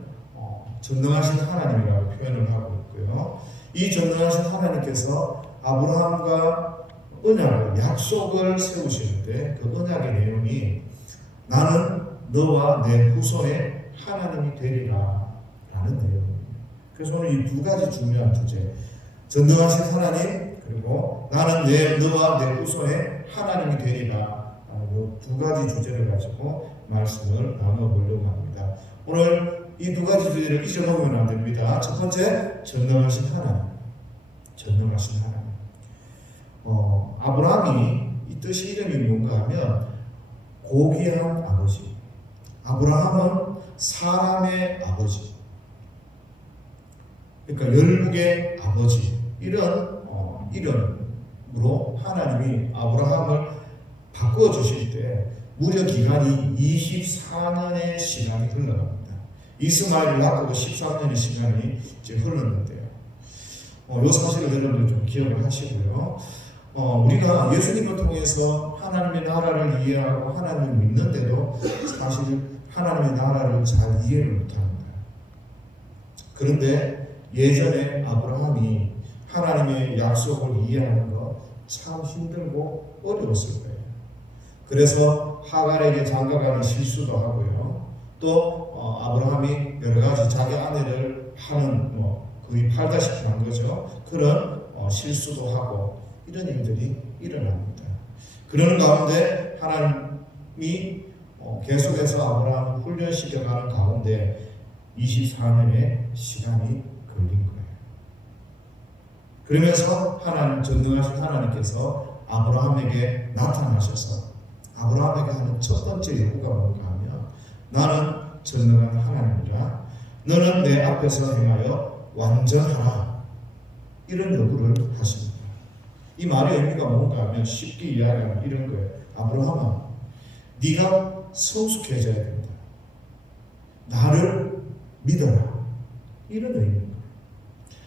전능하신 하나님이라고 표현을 하고 있고요. 이 전능하신 하나님께서 아브라함과 언약을, 약속을 세우시는데 그 언약의 내용이 나는 너와 내 후손의 하나님이 되리라 라는 내용입니다. 그래서 오늘 이 두 가지 중요한 주제, 전능하신 하나님 그리고 나는 너와 내 후손의 하나님이 되리라 라는 이 두 가지 주제를 가지고 말씀을 나눠보려고 합니다. 오늘 이 두 가지 주제를 잊어먹으면 안 됩니다. 첫 번째, 전능하신 하나님. 전능하신 하나님. 아브라함이 이 뜻이 이름이 뭔가 하면 고귀한 아버지. 아브라함은 사람의 아버지. 그러니까 열국의 아버지. 이런 이름으로 하나님이 아브라함을 바꾸어 주실 때 무려 기간이 24년의 시간이 흘러갑니다. 이스마엘을 낳고 13년의 시간이 이제 흘렀는데요. 이 사실을 여러분들 좀 기억을 하시고요. 우리가 예수님을 통해서 하나님의 나라를 이해하고 하나님을 믿는데도 사실 하나님의 나라를 잘 이해를 못합니다. 그런데 예전에 아브라함이 하나님의 약속을 이해하는 거 참 힘들고 어려웠을 거예요. 그래서 하갈에게 장가가는 실수도 하고요. 또 아브라함이 여러 가지 자기 아내를 파는 거의 팔다시피 한 거죠. 그런 실수도 하고 이런 일들이 일어납니다. 그러는 가운데 하나님이 계속해서 아브라함을 훈련시켜가는 가운데 24년의 시간이 걸린 거예요. 그러면서 하나님, 전능하신 하나님께서 아브라함에게 나타나셔서 아브라함에게 하는 첫 번째 요구가 뭔가 하면 나는 전능한 하나님이라 너는 내 앞에서 행하여 완전하라, 이런 요구를 하십니다. 이 말의 의미가 뭔가 하면 쉽게 이야기하면 이런 거예요. 아브라함아, 네가 성숙해져야 된다. 나를 믿어라. 이런 의미입니다.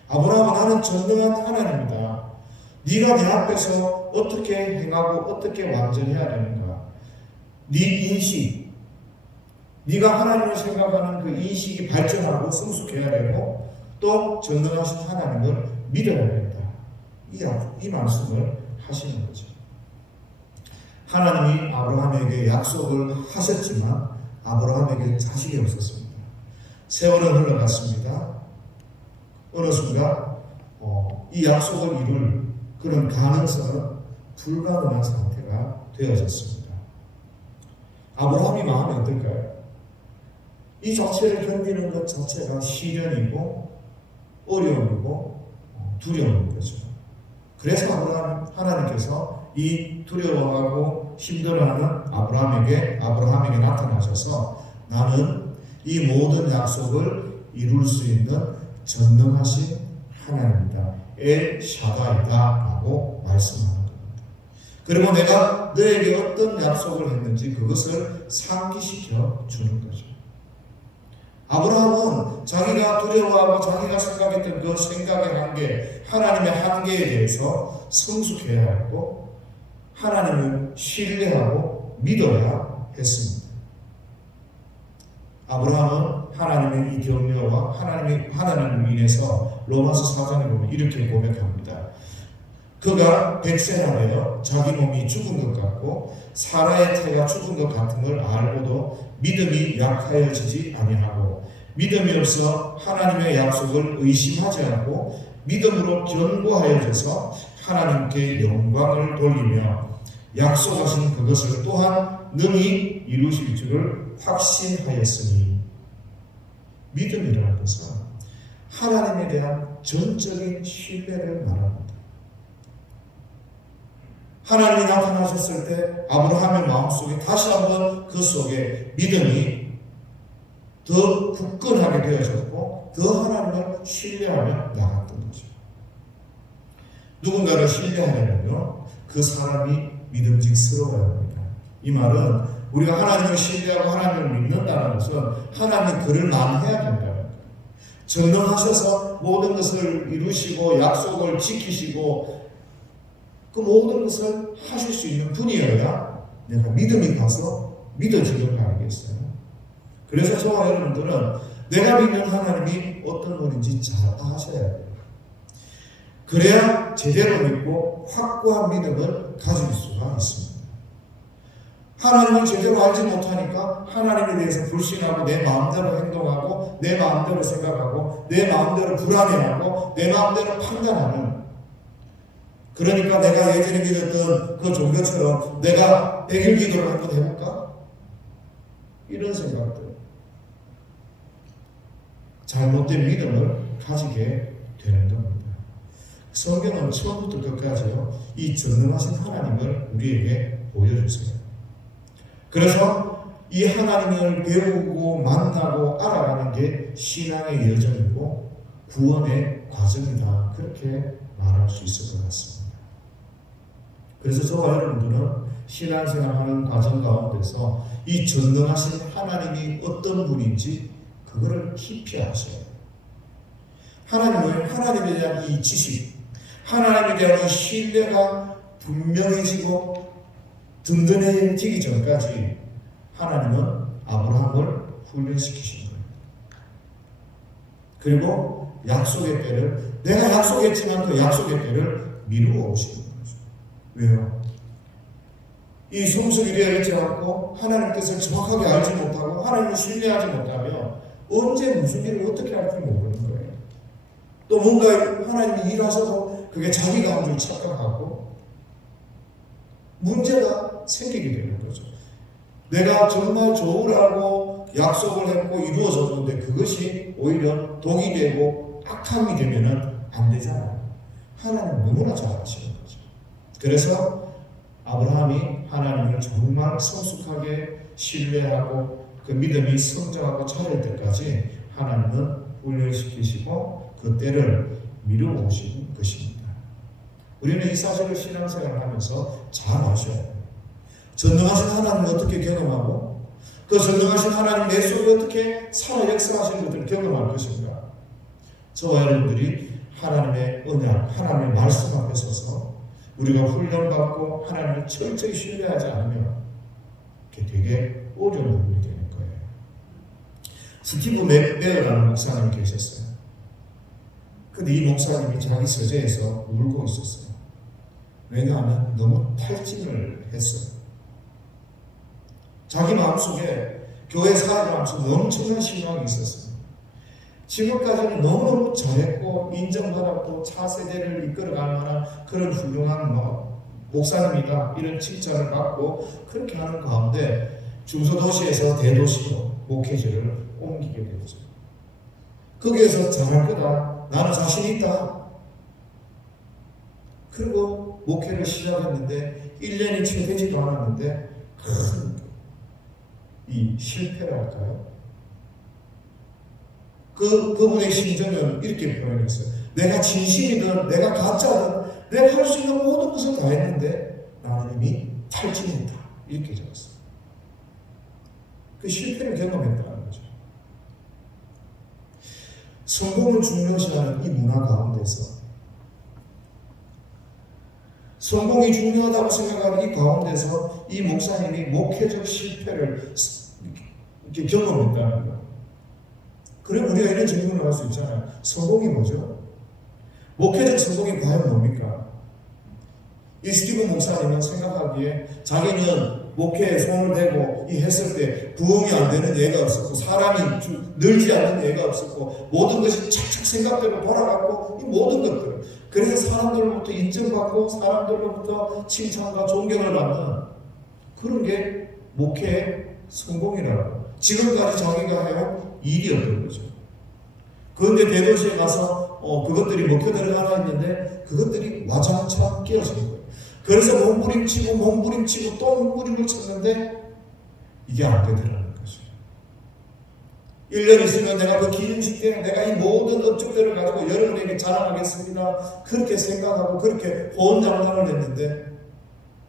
아브라함아, 나는 전능한 하나님이다. 네가 내 앞에서 어떻게 행하고 어떻게 완전해야 되는가. 네 인식, 네가 하나님을 생각하는 그 인식이 발전하고 성숙해야 되고 또 전능하신 하나님을 믿어야 된다. 이 말씀을 하시는 거죠. 하나님이 아브라함에게 약속을 하셨지만 아브라함에게 자식이 없었습니다. 세월은 흘러갔습니다. 어느 순간 이 약속을 이룰 그런 가능성은 불가능한 상태가 되어졌습니다. 아브라함이 마음이 어떨까요? 이 자체를 견디는 것 자체가 시련이고 어려움이고 두려움인 거죠. 그래서 하나님께서 이 두려워하고 힘들어하는 아브라함에게 나타나셔서 나는 이 모든 약속을 이룰 수 있는 전능하신 하나님이다. 엘 샤다이다 라고 말씀하는 겁니다. 그리고 내가 너에게 어떤 약속을 했는지 그것을 상기시켜 주는 거죠. 아브라함은 자기가 두려워하고 자기가 생각했던 그 생각의 한계, 하나님의 한계에 대해서 성숙해야 했고 하나님을 신뢰하고 믿어야 했습니다. 아브라함은 하나님의 이 격려와 하나님을 인해서 로마서 4장에 보면 이렇게 고백합니다. 그가 100세나 되어 자기 몸이 죽은 것 같고 사라의 태가 죽은 것 같은 걸 알고도 믿음이 약하여지지 아니하고 믿음이 없어 하나님의 약속을 의심하지 않고 믿음으로 견고하여져서 하나님께 영광을 돌리며 약속하신 그것을 또한 능히 이루실 줄을 확신하였으니, 믿음이라는 것은 하나님에 대한 전적인 신뢰를 말합니다. 하나님이 나타나셨을 때 아브라함의 마음속에 다시 한번 그 속에 믿음이 더 굳건하게 되어졌고 더 하나님을 신뢰하며 나갔던 거죠. 누군가를 신뢰하려면요, 그 사람이 믿음직스러워야 합니다. 이 말은 우리가 하나님을 신뢰하고 하나님을 믿는다는 것은 하나님이 그를 만해야 된다는 거예요. 전능하셔서 모든 것을 이루시고 약속을 지키시고 그 모든 것을 하실 수 있는 분이어야 내가 믿음이 가서 믿어지는 거 아니겠어요? 그래서 저와 여러분들은 내가 믿는 하나님이 어떤 분인지 잘 아셔야 돼요. 그래야 제대로 믿고 확고한 믿음을 가질 수가 있습니다. 하나님을 제대로 알지 못하니까 하나님에 대해서 불신하고 내 마음대로 행동하고 내 마음대로 생각하고 내 마음대로 불안해하고 내 마음대로 판단하는, 그러니까 내가 예전에 믿었던 그 종교처럼 내가 100일 기도를 한번 해볼까? 이런 생각들, 잘못된 믿음을 가지게 되는 겁니다. 성경은 처음부터 끝까지요, 이 전능하신 하나님을 우리에게 보여주세요. 그래서 이 하나님을 배우고 만나고 알아가는 게 신앙의 여정이고 구원의 과정이다, 그렇게 말할 수 있을 것 같습니다. 그래서 저와 여러분들은 신앙생활하는 과정 가운데서 이 전능하신 하나님이 어떤 분인지 그거를 깊이 아셔야 돼요. 하나님에 대한 이 지식, 하나님에 대한 이 신뢰가 분명해지고 든든해지기 전까지 하나님은 아브라함을 훈련시키신 거예요. 그리고 약속의 때를, 내가 약속했지만 그 약속의 때를 미루어 오시는 거죠. 왜요? 이 성숙이 되어 있지 않고 하나님 뜻을 정확하게 알지 못하고 하나님을 신뢰하지 못하면 언제 무슨 일을 어떻게 할지 모르는 거예요. 또 뭔가 하나님이 일하셔도 그게 자기가 한 줄 착각하고 문제가 생기게 되는 거죠. 내가 정말 좋으라고 약속을 했고 이루어졌는데 그것이 오히려 독이 되고 악함이 되면은 안 되잖아요. 하나님 너무나 잘 아시는 거죠. 그래서 아브라함이 하나님을 정말 성숙하게 신뢰하고 그 믿음이 성장하고 자랄 때까지 하나님은 훈련시키시고 그 때를 미루어오신 것입니다. 우리는 이 사실을 신앙생활을 하면서 잘 아셔야 해요. 전능하신 하나님을 어떻게 경험하고 그 전능하신 하나님 내 속에 어떻게 살아 역사하시는 것들을 경험할 것인가. 저와 여러분들이 하나님의 언약, 하나님의 말씀 앞에 서서 우리가 훈련받고 하나님을 철저히 신뢰하지 않으면 그게 되게 어려운 부분이 되는 거예요. 스티브 맥베어라는 목사님이 계셨어요. 근데 이 목사님이 자기 서재에서 울고 있었어요. 왜냐하면 너무 탈진을 했어요. 자기 마음속에 교회 사회 마음속에 엄청난 실망이 있었어요. 지금까지는 너무너무 잘했고 인정받았고 차세대를 이끌어갈 만한 그런 훌륭한 목사님이다 이런 칭찬을 받고 그렇게 하는 가운데 중소도시에서 대도시로 목회지를 옮기게 되었죠. 거기에서 잘할 거다. 나는 자신 있다. 그리고 목회를 시작했는데 1년이 채 되지도 않았는데 큰 이 실패랄까요? 그분의 심정은 이렇게 표현했어요. 내가 진심이든 내가 가짜든 내가 할 수 있는 모든 것을 다 했는데 나는 이미 탈진했다. 이렇게 적었어요. 그 실패를 경험했다는 거죠. 성공을 중요시하는 이 문화 가운데서 성공이 중요하다고 생각하는 이 가운데서 이 목사님이 목회적 실패를 이렇게 경험했다는 거예요. 그럼 우리가 이런 질문을 할 수 있잖아요. 성공이 뭐죠? 목회적 성공이 과연 뭡니까? 이 스티븐 목사님은 생각하기에 자기는 목회에 손을 대고 이 했을 때 부응이 안 되는 예가 없었고 사람이 늘지 않는 예가 없었고 모든 것이 착착 생각대로 돌아갔고 이 모든 것들 그래서 사람들로부터 인정받고 사람들로부터 칭찬과 존경을 받는 그런 게 목회의 성공이라고 지금까지 자기가 해온 일이었던 거죠. 그런데 대도시에 가서 그것들이 먹혀들어 하나 있는데 그것들이 와장창 끼어진 거예요. 그래서 몸부림치고 또 몸부림을 쳤는데 이게 안 되더라는 거죠. 1년 있으면 내가 그 기념식 때 내가 이 모든 업적들을 가지고 여러분에게 자랑하겠습니다. 그렇게 생각하고 그렇게 호언장담을 했는데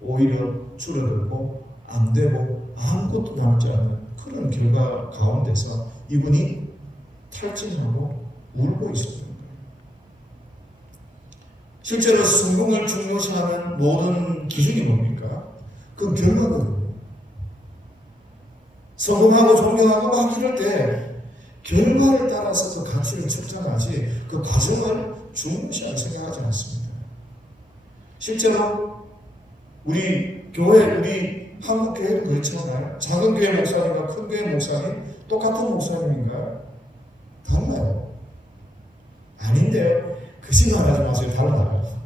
오히려 줄어들고 안 되고 아무것도 남지 않는 그런 결과 가운데서 이분이 탈진하고 울고 있었던 거예요. 실제로 성공을 중요시하는 모든 기준이 뭡니까? 그 결과거든요. 성공하고 존경하고 막 이럴 때 결과를 따라서 그 가치를 측정하지 그 과정을 중요시하게 생각하지 않습니다. 실제로 우리 교회, 우리 한국 교회도 그렇잖아요. 작은 교회 목사님과 큰 교회 목사님 똑같은 목사님인가요? 달라요. 아닌데요. 거짓말하지 마세요. 달라요.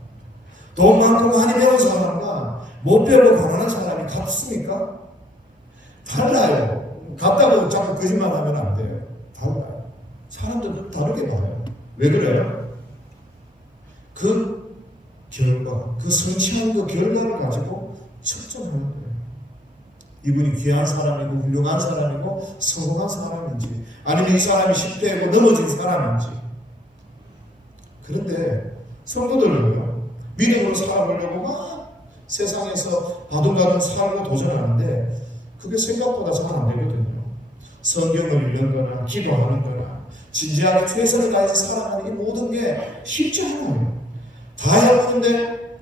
돈 많고 많이 배운 사람과 못 배우고 가난한 사람이 같습니까? 달라요. 같다고 자꾸 거짓말하면 안 돼요. 달라요. 사람들 다르게 봐요. 왜 그래요? 그 결과, 그 성취한 그 결과를 가지고 측정하는 거예요. 이분이 귀한 사람이고 훌륭한 사람이고 성공한 사람인지 아니면 이 사람이 실패하고 넘어진 사람인지. 그런데 성도들은요 믿음으로 살아보려고 막 세상에서 바둥바둥 살고 도전하는데 그게 생각보다 잘 안 되거든요. 성경을 읽는거나 기도하는 거나 진지하게 최선을 다해서 살아가는 이 모든 게 쉽지 않아요. 다 해보는데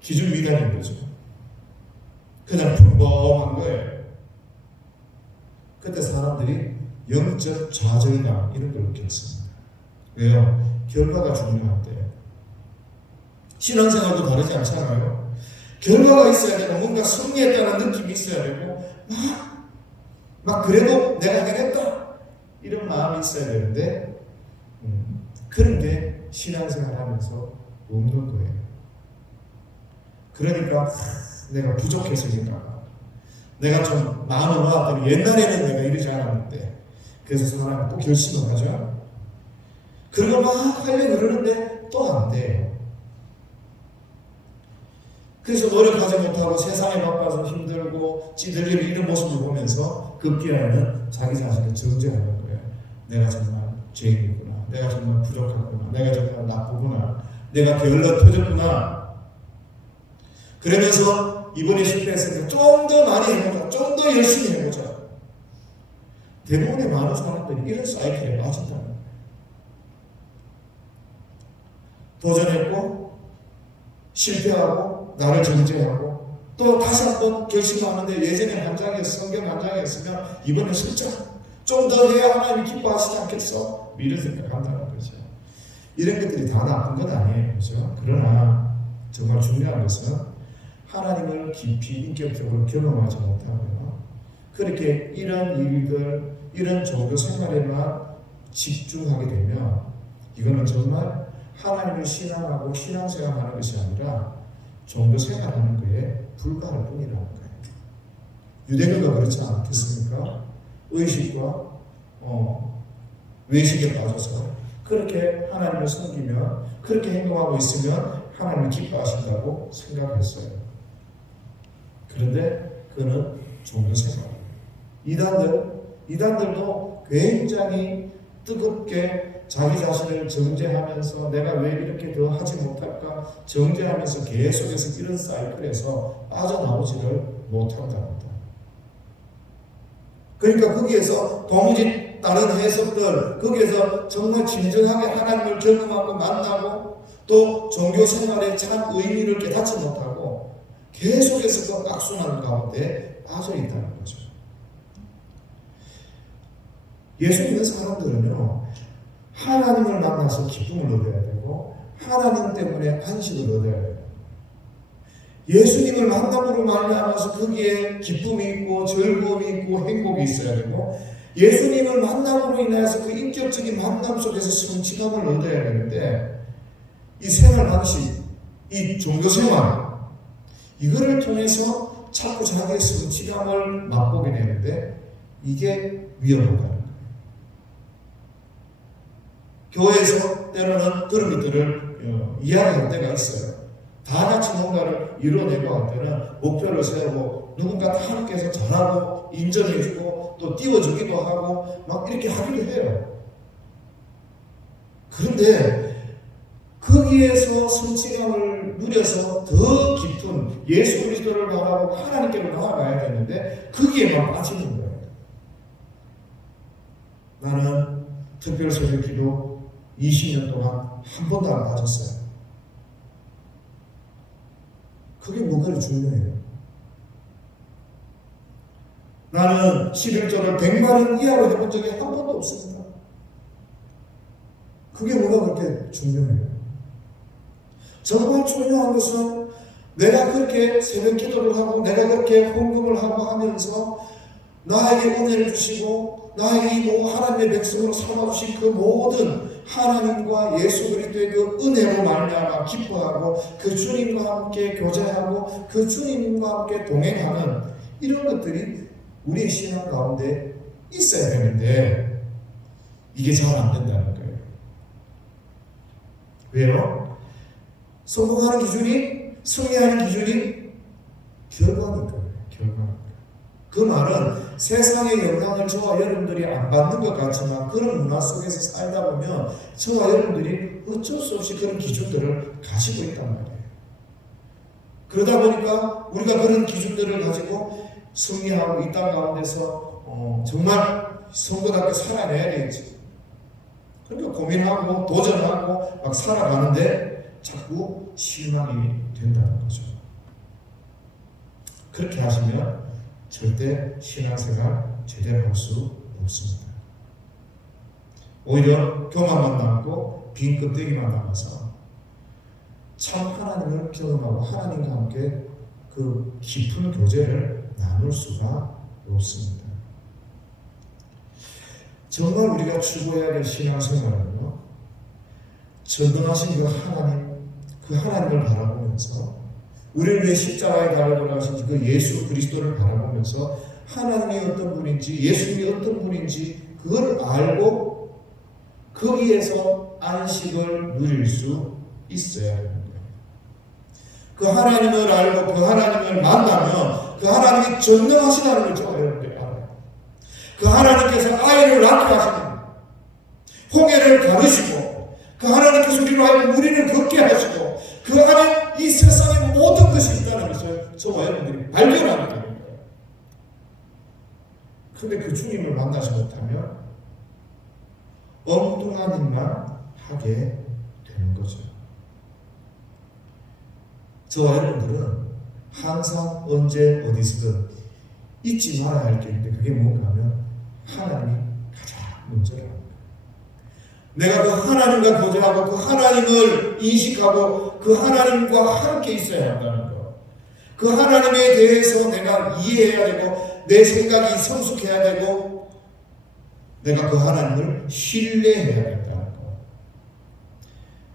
기준 미달인 거죠. 그냥 평범한 거예요. 그때 사람들이 영적 좌절감 이런 걸 느꼈습니다. 왜요? 결과가 중요한데 신앙생활도 다르지 않잖아요. 결과가 있어야 되고 뭔가 승리했다는 느낌이 있어야 되고 막 그래도 내가 해냈다 이런 마음이 있어야 되는데 그런 게 신앙생활 하면서 없는 거예요. 그러니까 내가 부족해서인가? 내가 좀 마음을 놓았더니 옛날에는 내가 이러지 않았는데, 그래서 사람이 또 결심을 하죠. 그리고 막 하려고 그러는데 또 안 돼요. 그래서 노력하지 못하고 세상에 바빠서 힘들고 찌들리는 이런 모습을 보면서 급기야는 자기 자신을 정죄하는 거예요. 내가 정말 죄인이구나. 내가 정말 부족하구나. 내가 정말 나쁘구나. 내가 게을러 터졌구나. 그러면서 이번에 실패했으니까 좀 더 많이 해보자. 좀 더 열심히 해보자. 대부분의 많은 사람들이 이런 사이클에 빠진다는 거예요. 도전했고 실패하고 나를 정죄하고 또 다시 한번 결심하는데 예전에 한 장이었어, 성경 한 장이었으면 이번에 슬쩍 좀 더 해야 하나님이 기뻐하시지 않겠어? 이런 생각한다는 거죠. 이런 것들이 다 나쁜 건 아니에요, 그렇죠? 그러나 정말 중요한 것은 하나님을 깊이 인격적으로 경험하지 못하고요. 그렇게 이런 일들, 이런 종교 생활에만 집중하게 되면 이거는 정말 하나님을 신앙하고 신앙생활하는 것이 아니라 종교 생활하는 거에 불과할 뿐이라는 거예요. 유대교가 그렇지 않겠습니까? 의식과 외식에 빠져서 그렇게 하나님을 섬기면, 그렇게 행동하고 있으면 하나님을 기뻐하신다고 생각했어요. 그런데 그는 종교 생활이에요. 이단들도 굉장히 뜨겁게 자기 자신을 정죄하면서 내가 왜 이렇게 더 하지 못할까 정죄하면서 계속해서 이런 사이클에서 빠져나오지를 못한답니다. 그러니까 거기에서 도무지 다른 해석들, 거기에서 정말 진정하게 하나님을 경험하고 만나고 또 종교 생활의 참 의미를 깨닫지 못하고 계속해서 그 악순환 가운데 빠져 있다는 거죠. 예수 믿는 사람들은요, 하나님을 만나서 기쁨을 얻어야 되고 하나님 때문에 안식을 얻어야 돼요. 예수님을 만남으로 말미암아서 거기에 기쁨이 있고 즐거움이 있고 행복이 있어야 되고, 예수님을 만남으로 인해서 그 인격적인 만남 속에서 성취감을 얻어야 되는데, 이 생활 방식, 이 종교 생활, 이거를 통해서 자꾸 자기의 성취감을 맛보게 되는데 이게 위험하다는 거예요. 교회에서 때로는 그런 것들을 이야기할 때가 있어요. 다 같이 뭔가를 이뤄내고 할 때는 목표를 세우고 누군가 다 함께해서 잘하고 인정해주고 또 띄워주기도 하고 막 이렇게 하기도 해요. 그런데 거기에서 성취감을 누려서 더 깊은 예수 그리스도를 바라보고 하나님께로 나아가야 되는데 거기에만 빠지는 거예요. 나는 특별새벽기도 20년 동안 한 번도 안 빠졌어요. 그게 뭐가 중요해요. 나는 11조를 100만원 이하로 해본 적이 한 번도 없습니다. 그게 뭐가 그렇게 중요해요. 정말 중요한 것은 내가 그렇게 새벽 기도를 하고 내가 그렇게 헌금을 하고 하면서 나에게 은혜를 주시고 나에게 이 하나님의 백성으로 삼아주신 그 모든 하나님과 예수 그리스도의 그 은혜로 말미암아 기뻐하고 그 주님과 함께 교제하고 그 주님과 함께 동행하는 이런 것들이 우리의 신앙 가운데 있어야 되는데 이게 잘 안 된다는 거예요. 왜요? 성공하는 기준이, 승리하는 기준이 결과니까. 그 말은 세상의 영향을 저와 여러분들이 안 받는 것 같지만 그런 문화 속에서 살다 보면 저와 여러분들이 어쩔 수 없이 그런 기준들을 가지고 있단 말이에요. 그러다 보니까 우리가 그런 기준들을 가지고 승리하고 이 땅 가운데서 정말 성도답게 살아내야 되겠지. 그러니까 고민하고 도전하고 막 살아가는데 자꾸 실망이 된다는 거죠. 그렇게 하시면 절대 신앙생활 제대로 할 수 없습니다. 오히려 교만만 남고 빈 껍데기만 남아서 참 하나님을 경험하고 하나님과 함께 그 깊은 교제를 나눌 수가 없습니다. 정말 우리가 추구해야 될 신앙생활은요, 전능하신 그 하나님을 바라보면서 우리를 위해 십자가에 달려 돌아가신 그 예수 그리스도를 바라보면서 하나님이 어떤 분인지, 예수님이 어떤 분인지 그걸 알고 거기에서 안식을 누릴 수 있어야 됩니다. 그 하나님을 알고 그 하나님을 만나면 그 하나님이 전능하시다는 걸 저가 여러분들이 알아요. 그 하나님께서 아이를 낳게 하시는, 홍해를 가르시고, 그 하나님께서 우리로 하여금 무리를 걷게 하시고, 그 안에 이 세상에 모든 것이 있다는 것을 저와 여러분들이 발견하게 되는 거예요. 근데 그 주님을 만나지 못하면 엉뚱한 일만 하게 되는 거죠. 저와 여러분들은 항상 언제 어디서든 잊지 말아야 할 게 있는데 그게 뭔가 하면 하나님이 가장 먼저랍니다. 내가 그 하나님과 교제하고 그 하나님을 인식하고 그 하나님과 함께 있어야 한다는 것. 그 하나님에 대해서 내가 이해해야 되고 내 생각이 성숙해야 되고 내가 그 하나님을 신뢰해야 된다는 것.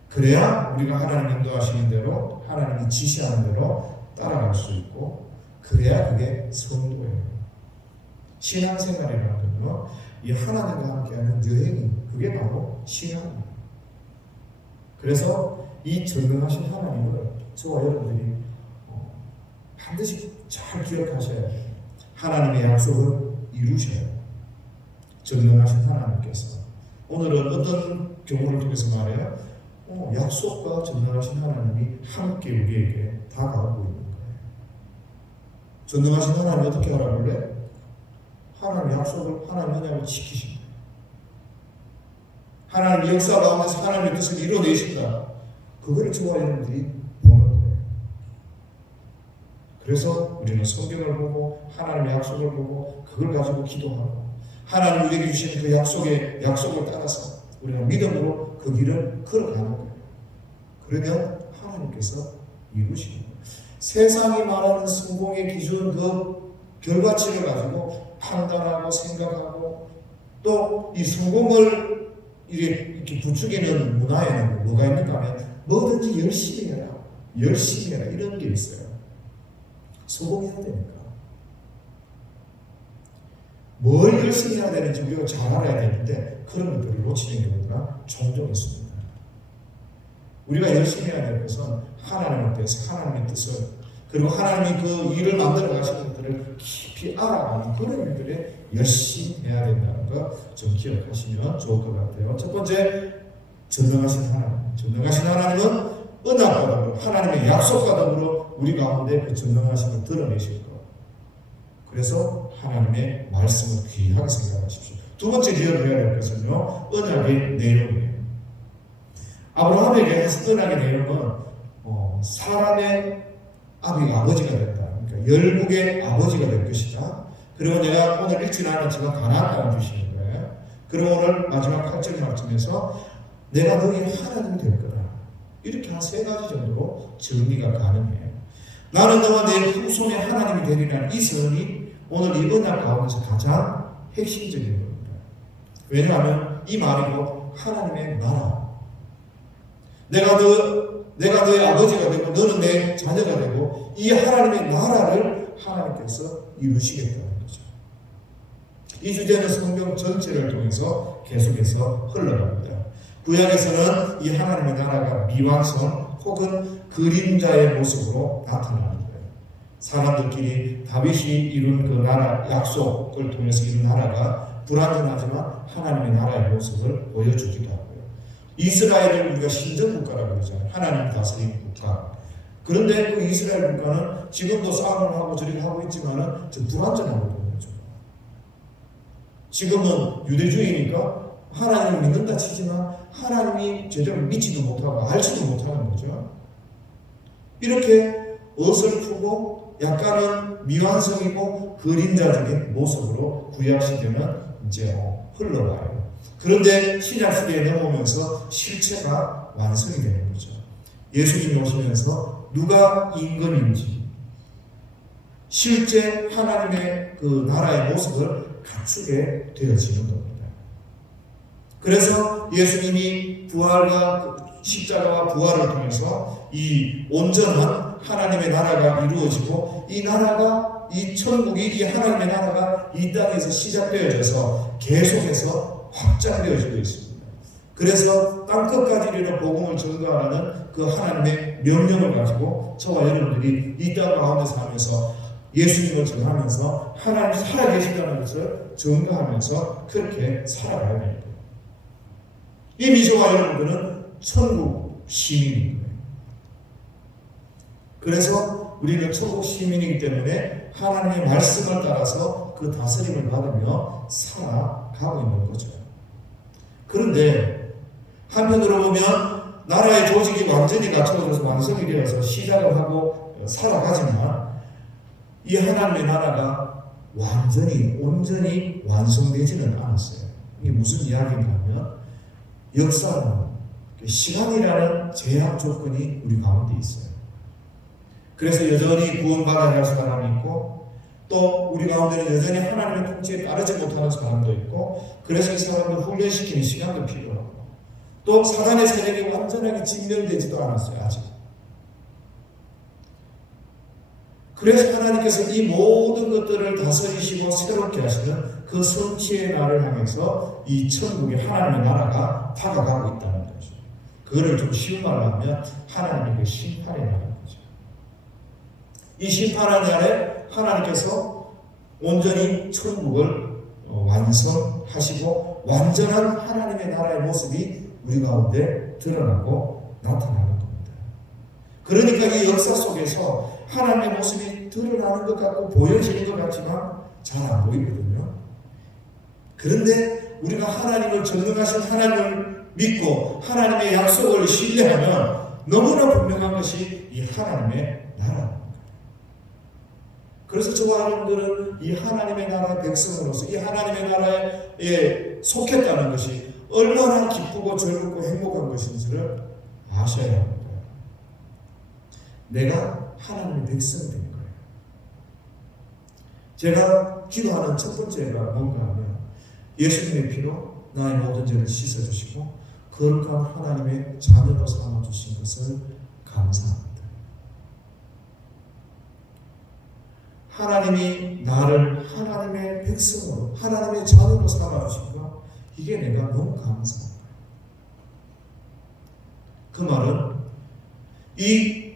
그래야 우리가 하나님 인도하시는 대로 하나님이 지시하는 대로 따라갈 수 있고 그래야 그게 성도예요. 신앙생활이라는 건요. 이 하나님과 함께하는 여행이 그게 바로 신앙입니다. 그래서 이 전능하신 하나님을 저와 여러분들이 반드시 잘 기억하셔야 돼요. 하나님의 약속을 이루셔야 돼요. 전능하신 하나님께서 오늘은 어떤 경우를 통해서 말해요? 약속과 전능하신 하나님이 함께 우리에게 다가오고 있는 거예요. 전능하신 하나님이 어떻게 알아볼래? 하나님의 약속을 하나님 언약을 지키십니다. 하나님 역사 가운데서 하나님의 뜻을 이뤄내신다. 그거를 저와 여러분들이 보는 거예요. 그래서 우리는 성경을 보고 하나님의 약속을 보고 그걸 가지고 기도하고 하나님 우리에게 주신 그 약속을 따라서 우리가 믿음으로 그 길을 걸어가는 거예요. 그러면 하나님께서 이루시는 거예요. 세상이 말하는 성공의 기준 그 결과치를 가지고 판단하고 생각하고 또 이 성공을 이렇게 부추기는 문화에는 뭐가 있는가 하면 뭐든지 열심히 해라 이런 게 있어요. 성공해야 되니까 뭘 열심히 해야 되는지 우리가 잘 알아야 되는데 그런 것들을 놓치는 경우가 종종 있습니다. 우리가 열심히 해야 될 것은 하나님 앞에서 하나님의 뜻을 그리고 하나님이 그 일을 만들어 가시는 것들을 깊이 알아가는 그런 일들에 열심히 해야 된다는 거 좀 기억하시면 좋을 것 같아요. 첫 번째, 전능하신 하나님. 전능하신 하나님은 은혜와 더불어 하나님의 약속과 더불어 우리 가운데 그 전능하심을 드러내실 것. 그래서 하나님의 말씀을 귀하게 생각하십시오. 두 번째 기억해야 될 것은요, 언약의 내용이에요. 아브라함에게 하신 언약의 내용은 사람의 아버지가 된다. 그러니까 열국의 아버지가 될 것이다. 그리고 내가 오늘 읽지는 않았지만 가나안 땅을 주시는 거예요. 그리고 오늘 마지막 8절 말씀에서 내가 너희의 하나님이 될 거다. 이렇게 한 3가지 정도로 정리가 가능해요. 나는 너와 내 후손의 하나님이 되리라는 이 선언이 오늘 이 언약 가운데서 가장 핵심적인 겁니다. 왜냐하면 이 말이고 하나님의 나라. 내가 너의 아버지가 되고 너는 내 자녀가 되고 이 하나님의 나라를 하나님께서 이루시겠다는 거죠. 이 주제는 성경 전체를 통해서 계속해서 흘러갑니다. 구약에서는 이 하나님의 나라가 미완성 혹은 그림자의 모습으로 나타나는 거예요. 사람들끼리 다윗이 이룬 그 나라 약속을 통해서 이룬 나라가 불완전하지만 하나님의 나라의 모습을 보여주기도 하고요. 이스라엘을 우리가 신정국가라고 그러잖아요. 하나님 다스리는 국가. 그런데 그 이스라엘 국가는 지금도 싸움을 하고 저리를 하고 있지만은 좀 불완전하거든요. 지금은 유대주의니까 하나님을 믿는다 치지만 하나님이 제대로 믿지도 못하고 알지도 못하는 거죠. 이렇게 어설프고 약간은 미완성이고 그림자적인 모습으로 구약시대는 이제 흘러가요. 그런데 신약시대에 넘어오면서 실체가 완성이 되는 거죠. 예수님이 오시면서 누가 임금인지 실제 하나님의 그 나라의 모습을 갖추게 되어지는 겁니다. 그래서 예수님이 부활과 십자가와 부활을 통해서 이 온전한 하나님의 나라가 이루어지고 이 나라가 이 천국이 이 하나님의 나라가 이 땅에서 시작되어져서 계속해서 확장되어지고 있습니다. 그래서 땅끝까지 이르는 복음을 전가하는 그 하나님의 명령을 가지고 저와 여러분들이 이 땅 가운데 살면서 예수님을 전하면서 하나님 살아계시다는 것을 전가하면서 그렇게 살아가야 됩니다. 이미 저와 여러분들은 천국 시민인 거예요. 그래서 우리는 천국 시민이기 때문에 하나님의 말씀을 따라서 그 다스림을 받으며 살아가고 있는 거죠. 그런데 한편으로 보면 나라의 조직이 완전히 갖춰져서 완성이 되어서 시작을 하고 살아가지만 이 하나님의 나라가 온전히 완성되지는 않았어요. 이게 무슨 이야기인가 하면 역사는 시간이라는 제약 조건이 우리 가운데 있어요. 그래서 여전히 구원받아야 할 사람이 있고 또 우리 가운데는 여전히 하나님의 통치에 따르지 못하는 사람도 있고 그래서 이 사람을 훈련시키는 시간도 필요하고 또 사단의 세력이 완전하게 진멸되지도 않았어요. 아직. 그래서 하나님께서 이 모든 것들을 다스리시고 새롭게 하시는 그 성취의 날을 향해서 이 천국의 하나님의 나라가 다가가고 있다는 거죠. 그거를 좀 쉬운 말로 하면 하나님의 그 심판의 날인 거죠. 이 심판의 날에 하나님께서 온전히 천국을 완성하시고 완전한 하나님의 나라의 모습이 우리 가운데 드러나고 나타나는 겁니다. 그러니까 이 역사 속에서 하나님의 모습이 드러나는 것 같고 보여지는 것 같지만 잘 안 보이거든요. 그런데 우리가 하나님을 전능하신 하나님을 믿고 하나님의 약속을 신뢰하면 너무나 분명한 것이 이 하나님의 나라입니다. 그래서 저와 여러분들은 이 하나님의 나라의 백성으로서 이 하나님의 나라에 속했다는 것이 얼마나 기쁘고 즐겁고 행복한 것인지를 아셔야 합니다. 내가 하나님의 백성이 된 거예요. 제가 기도하는 첫 번째가 뭔가 하면 예수님의 피로 나의 모든 죄를 씻어주시고 거룩한 하나님의 자녀로 삼아주신 것을 감사합니다. 하나님이 나를 하나님의 백성으로 하나님의 자녀로 삼아주신 것 이게 내가 너무 감사합니다. 그 말은 이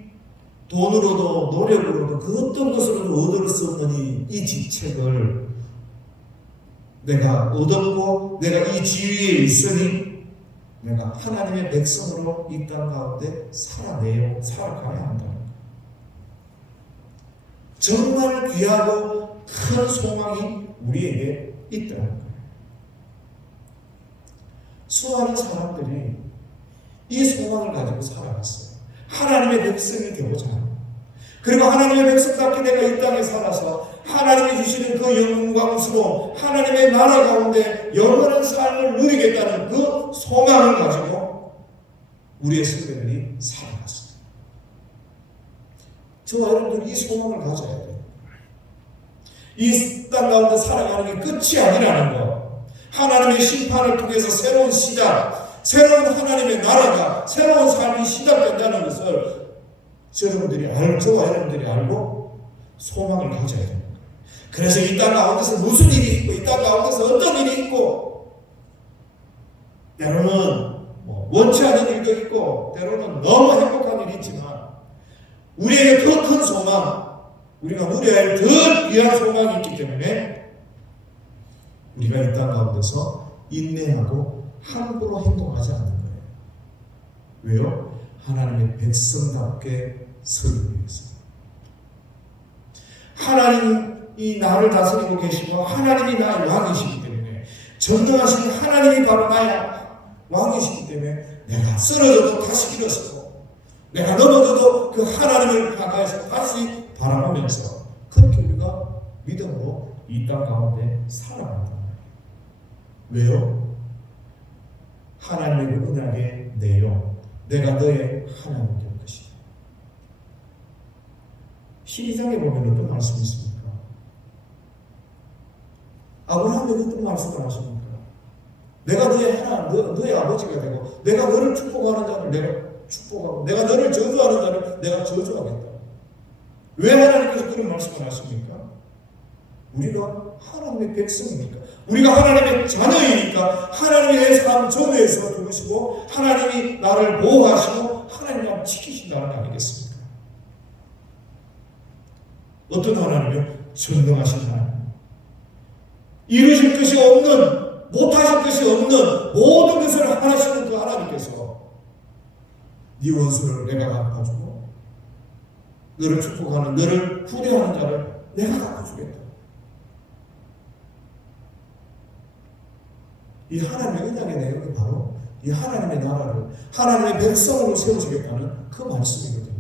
돈으로도 노력으로도 그 어떤 것으로도 얻을 수 없는 이 직책을 내가 얻었고 내가 이 지위에 있으니 내가 하나님의 백성으로 이 땅 가운데 살아가야 한다. 정말 귀하고 큰 소망이 우리에게 있다는 거예요. 수많은 사람들이 이 소망을 가지고 살아갔어요. 하나님의 백성이 되고자 하는. 그리고 하나님의 백성답게 내가 이 땅에 살아서 하나님이 주시는 그 영광스러운 하나님의 나라 가운데 영원한 삶을 누리겠다는 그 소망을 가지고 우리의 선배들이 살아갔어요. 저와 여러분들은 이 소망을 가져야 돼요. 이 땅 가운데 살아가는 게 끝이 아니라는 거. 하나님의 심판을 통해서 새로운 시작, 새로운 하나님의 나라가, 새로운 삶이 시작된다는 것을 저와 여러분들이 알고 소망을 가져야 됩니다. 그래서 이 땅 가운데서 무슨 일이 있고, 이 땅 가운데서 어떤 일이 있고, 때로는 원치 않은 일도 있고, 때로는 너무 행복한 일이 있지만, 우리에게 더 큰 소망, 우리가 누려야 할 더 귀한 소망이 있기 때문에 우리가 이 땅 가운데서 인내하고 함부로 행동하지 않는 거예요. 왜요? 하나님의 백성답게 서기 위해서. 하나님이 나를 다스리고 계시고 하나님이 나의 왕이시기 때문에 전능하신 하나님이 바로 나의 왕이시기 때문에 내가 쓰러져도 다시 일어서고 내가 넘어져도 그 하나님을 향해서 다시 바라보면서 그렇게 우리가 믿음으로 이 땅 가운데 살아간다. 왜요? 하나님의 그 언약의 내용, 내가 너의 하나님 될 것이다. 12장에 보면 어떤 말씀이 있습니까? 아브라함에게 어떤 말씀을 하십니까? 내가 너의 하나님, 너의 아버지가 되고 내가 너를 축복하는 자를 내가 축복하고 내가 너를 저주하는 자를 내가 저주하겠다. 왜 하나님께서 그런 말씀을 하십니까? 우리가 하나님의 백성이니까, 우리가 하나님의 자녀이니까 하나님이 내 삶 전에서 두시고 하나님이 나를 보호하시고 하나님이 나를 지키신다는 거 아니겠습니까? 어떤 하나님이요? 전능하신 하나님, 이루실 것이 없는, 못하실 것이 없는 모든 것을 하시는 그 하나님께서 네 원수를 내가 갚아주고 너를 축복하는, 너를 후대하는 자를 내가 갚아주겠다. 이 하나님의 언약의 내용이 바로 이 하나님의 나라를, 하나님의 백성으로 세우시겠다는 그 말씀이거든요.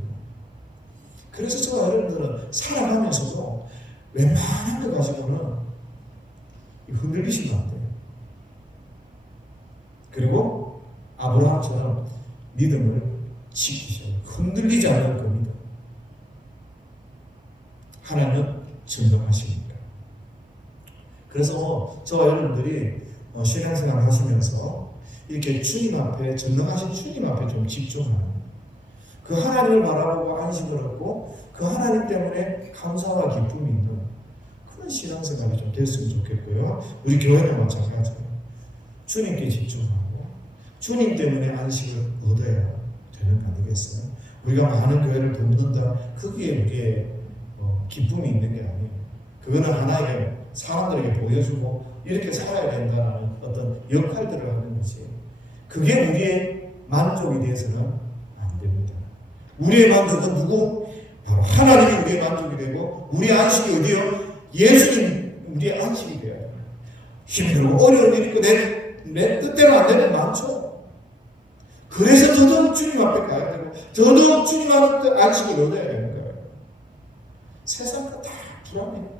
그래서 저와 여러분들은 살아가면서도 웬만한 거 가지고는 흔들리시면 안 돼요. 그리고 아브라함처럼 믿음을 지키셔야 돼요. 흔들리지 않을 겁니다. 하나님은 전능하시니까. 그래서 저와 여러분들이 신앙생활 하시면서 이렇게 주님 앞에, 전능하신 주님 앞에 좀 집중하는, 그 하나님을 바라보고 안식을 얻고 그 하나님 때문에 감사와 기쁨이 있는 그런 신앙생활이 좀 됐으면 좋겠고요. 우리 교회는 마찬가지예요. 주님께 집중하고 주님 때문에 안식을 얻어야 되는 거 아니겠어요? 우리가 많은 교회를 돕는다, 거기에 우리의 기쁨이 있는 게 아니에요. 그거는 하나의 사람들에게 보여주고 이렇게 살아야 된다는 어떤 역할들을 하는 것이, 그게 우리의 만족이 되어서는 안 됩니다. 우리의 만족은 누구? 바로 하나님이 우리의 만족이 되고, 우리의 안식이 어디요? 예수님 우리의 안식이 되어야 돼요. 힘들고 어려운 일이 있고 내 뜻대로 안 되는 많죠. 그래서 더더욱 주님 앞에 가야 되고 더더욱 주님 앞에 안식을 얻어야 되는 거예요. 세상과 다 불안해요.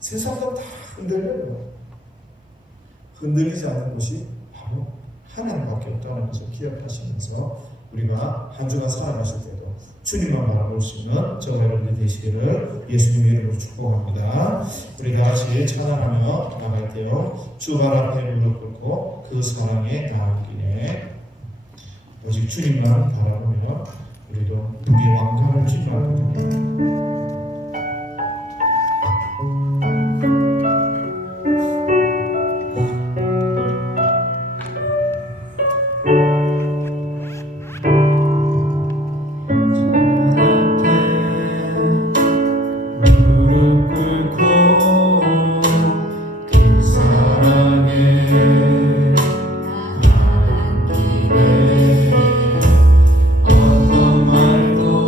세상과 다 흔들려요. 흔들리지 않는 것이 바로 하나님밖에 없다는 것을 기억하시면서 우리가 한 주간 살아가실 때도 주님만 바라볼 수 있는 저와 여러분들 되시기를 예수님의 이름으로 축복합니다. 우리 다 같이 찬양하며 나갈 때요, 주 발 앞에 무릎 꿇고 그 사랑에 나아가기에 오직 주님만 바라보며 우리도 우리의 왕관을 주님 앞에 드립니다. 어떤 말도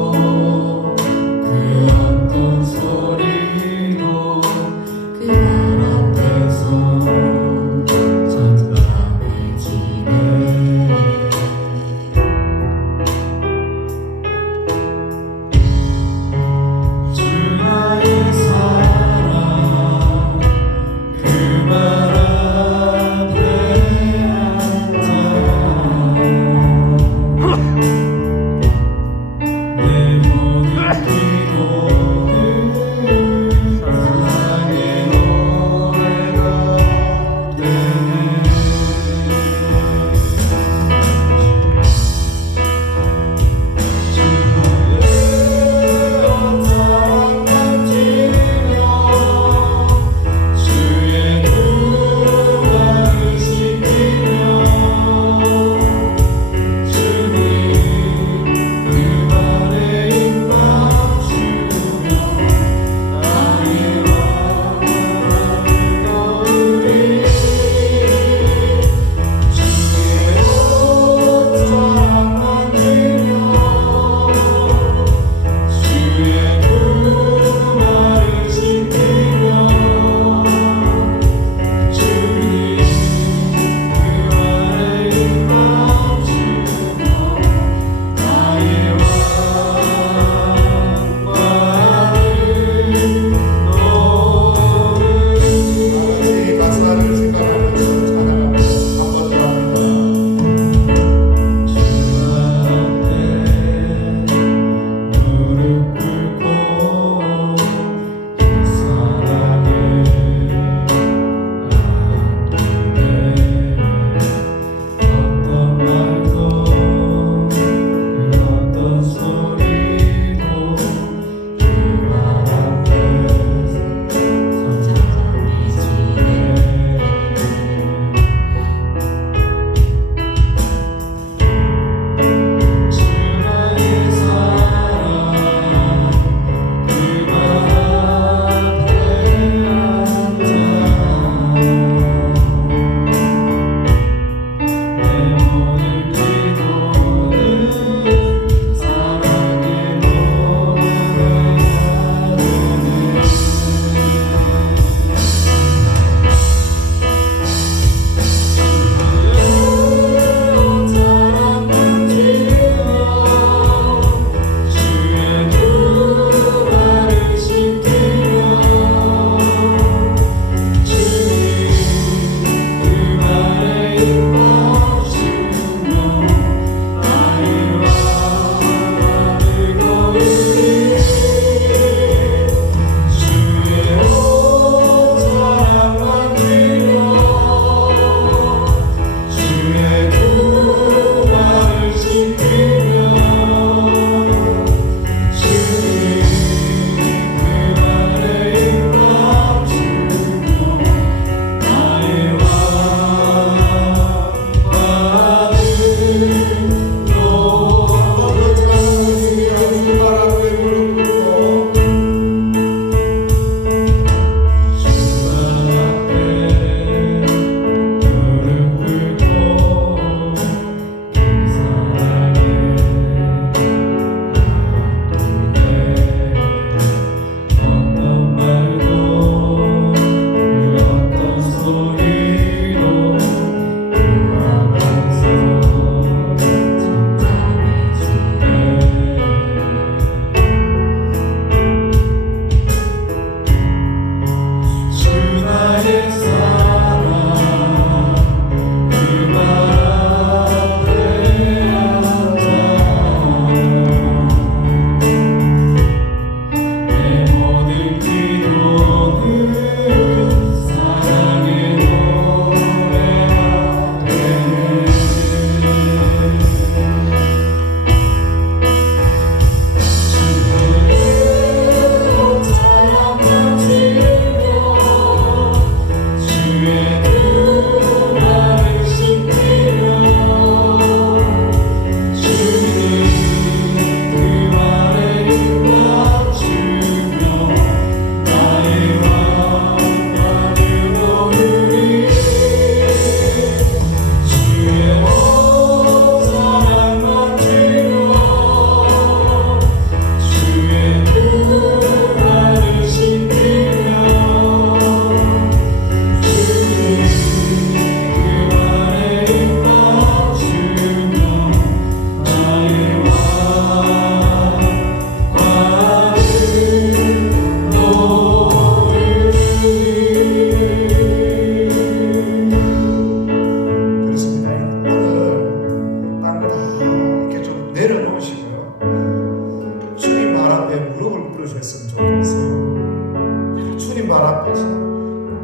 됐으면 좋겠어요. 주님 발 앞에서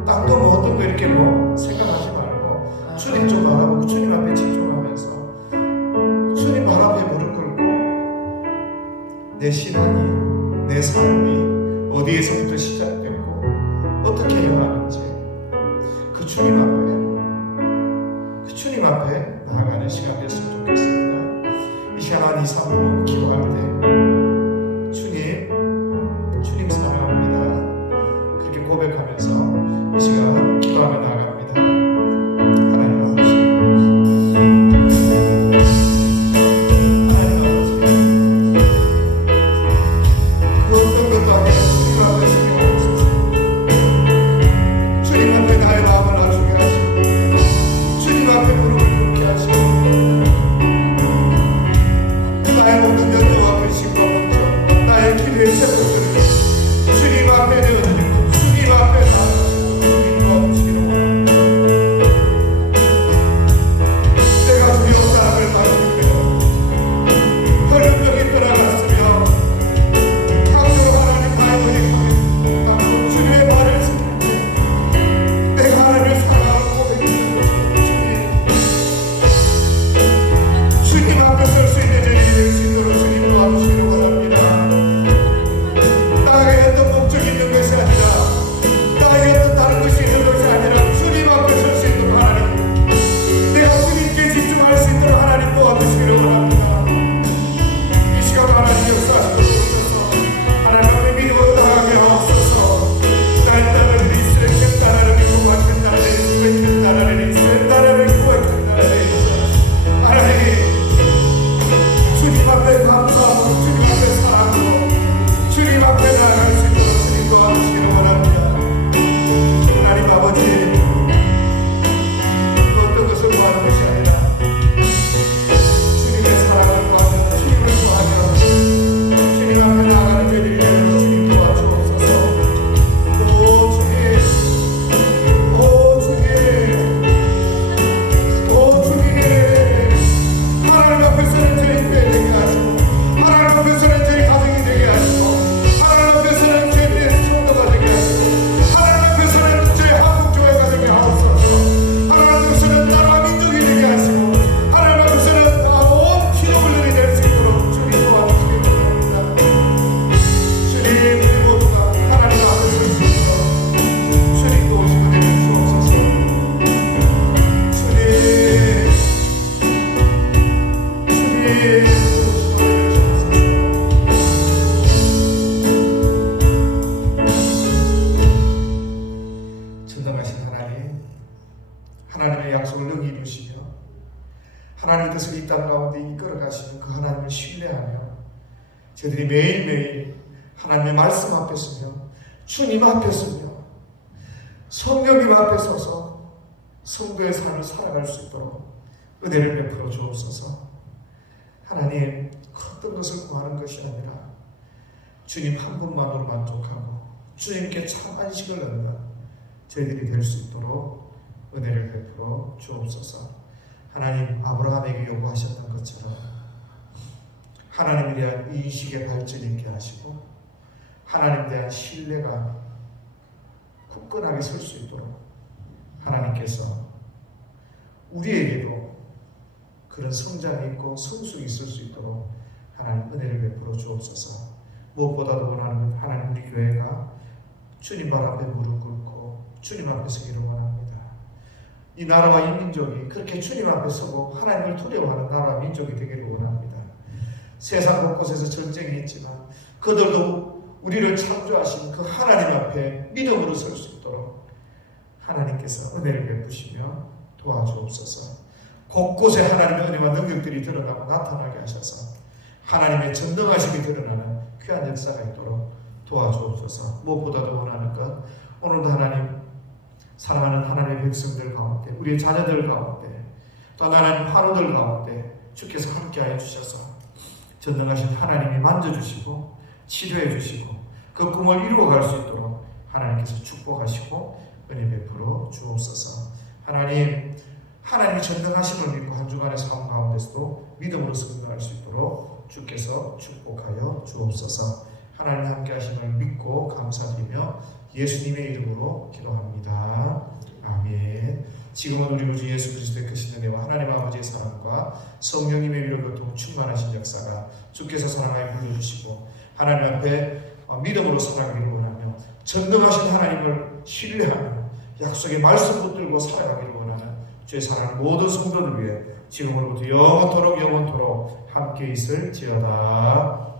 딴거 뭐 어떤 거 이렇게 뭐 생각하지 말고 주님 좀 바라보고 주님 앞에 집중하면서 주님 발 앞에 무릎 꿇고 내 신앙이, 내 삶이 어디에서부터 시작됐고 어떻게 해야 하는지 그 주님 앞에 나아가는 시간 됐으면 좋겠습니다. 이 시간 한 2, 3분 기도할 때 주님 사랑합니다 그렇게 고백하면서 이 시간 기도하며 나아갑니다. 하나님 아버지, 그 어떤 것도 아니라 주님 앞에 신경없으시고 주님 앞에 나의 마음을 낮추게 하시고 주님 앞에 무릎을 꿇게 하시고 나의 모든 연도와 근심과 걱정 나의 기도의 세포들을 주님 앞에 내어드리고 주님 앞에 나아가시고 주님 도와주시기를 원합니다. 내가 두려운 사람을 마시며 혈육병이 떠나갔으며 강도로 하나님 나의 어디 강도 주님의 발을 짚을 때 내가 하나님을 사랑하는 고백했던 주님 앞에 설 수 있는 자리에 될 수 있도록 주님 도와주시기를 원합니다. 나에게 어떤 목적이 있는 것이 아니라 나에게 어떤 다른 것이 있는 것이 아니라 주님 앞에 설 수 있도록 하나님 내가 주님께 집중할 수 있도록 하나님 도와주시기를 원합니다. 이 시간 하나님 역사하시고 주옵소서. 하나님 앞에 믿음으로 나아가게 하옵소서. 나의 나라를 이스라엘 나라를 구원한 나라를 이스라엘 나라를 이스라엘 나라를 구원한 나라를 하나님 주님 앞에 감사하고 주님 앞에 사랑하고 주님 앞에 나아갈 수 있도록 주님 도와주시기를 원합니다. 하나님 아버지, 그 어떤 것을 구하는 것이 아니라 주님의 사랑을 구하며 주님을 구하며 주님 앞에 나아가는 저희들이 되도록 주님 도와주옵소서. 오 주님, 오 주님, 오 주님, 하나님 앞에서는 저희 교회 되게 하시고 하나님 앞에서는 저희 가정이 되게 하시고 하나님 앞에서는 저희들의 성도가 되게 하시고 하나님 앞에서는 저희 한국교회가 되게 하옵소서. 하나님 앞에서는 나라 민족이 되게 하시고 하나님 앞에서는 온 피조물들이 될 수 있도록 주님 도와주시기 바랍니다. 주님, 우리 모두가 하나님 앞에 설 수 있도록 주님 도우시고 내려 주옵소서. 주님 전능하신 하나님, 하나님의 약속을 능히 이루시며 하나님의 뜻을 이 땅 가운데 이끌어 가시는 그 하나님을 신뢰하며 저희들이 매일매일 하나님의 말씀 앞에 서며 주님 앞에 서며 성령님 앞에 서서 성도의 삶을 살아갈 수 있도록 은혜를 베풀어 주옵소서. 하나님, 어떤 것을 구하는 것이 아니라 주님 한 분만으로 만족하고 주님께 참 안식을 얻는 저희들이 될 수 있도록 은혜를 베풀어 주옵소서. 하나님, 아브라함에게 요구하셨던 것처럼 하나님에 대한 인식의 발전이 있게 하시고 하나님에 대한 신뢰가 굳건하게 설 수 있도록 하나님께서 우리에게도 그런 성장이 있고 성숙이 있을 수 있도록 하나님 은혜를 베풀어 주옵소서. 무엇보다도 원하는 하나님 우리 교회가 주님 발 앞에 무릎 꿇고 주님 앞에 서기를 원합니다. 이 나라와 이 민족이 그렇게 주님 앞에 서고 하나님을 두려워하는 나라와 민족이 되기를 원합니다. 세상 곳곳에서 전쟁이 있지만 그들도 우리를 창조하신 그 하나님 앞에 믿음으로 설 수 있도록 하나님께서 은혜를 베푸시며 도와주옵소서. 곳곳에 하나님의 은혜와 능력들이 드러나고 나타나게 하셔서 하나님의 전능하심이 드러나는 귀한 역사가 있도록 도와주옵소서. 무엇보다도 원하는 것, 오늘도 하나님 사랑하는 하나님의 백성들 가운데, 우리의 자녀들 가운데, 또 하나님 환우들 가운데 주께서 함께하여 주셔서 전능하신 하나님이 만져주시고 치료해 주시고 그 꿈을 이루어갈 수 있도록 하나님께서 축복하시고 은혜 베풀어 주옵소서. 하나님이 전능하심을 믿고 한 주간의 삶 가운데서도 믿음으로 승리할 수 있도록 주께서 축복하여 주옵소서. 하나님 함께 하심을 믿고 감사드리며 예수님의 이름으로 기도합니다. 아멘. 지금은 우리 구주 예수 그리스도의 크신 은혜와 하나님 아버지의 사랑과 성령님의 위로 교통 충만하신 역사가 주께서 사랑하여 불러주시고 하나님 앞에 믿음으로 살아가기를 원하며 전능하신 하나님을 신뢰하며 약속의 말씀 붙들고 살아가기를 원하는 주의 사랑하는 모든 성도들 위해 지금으로부터 영원토록 함께 있을지어다.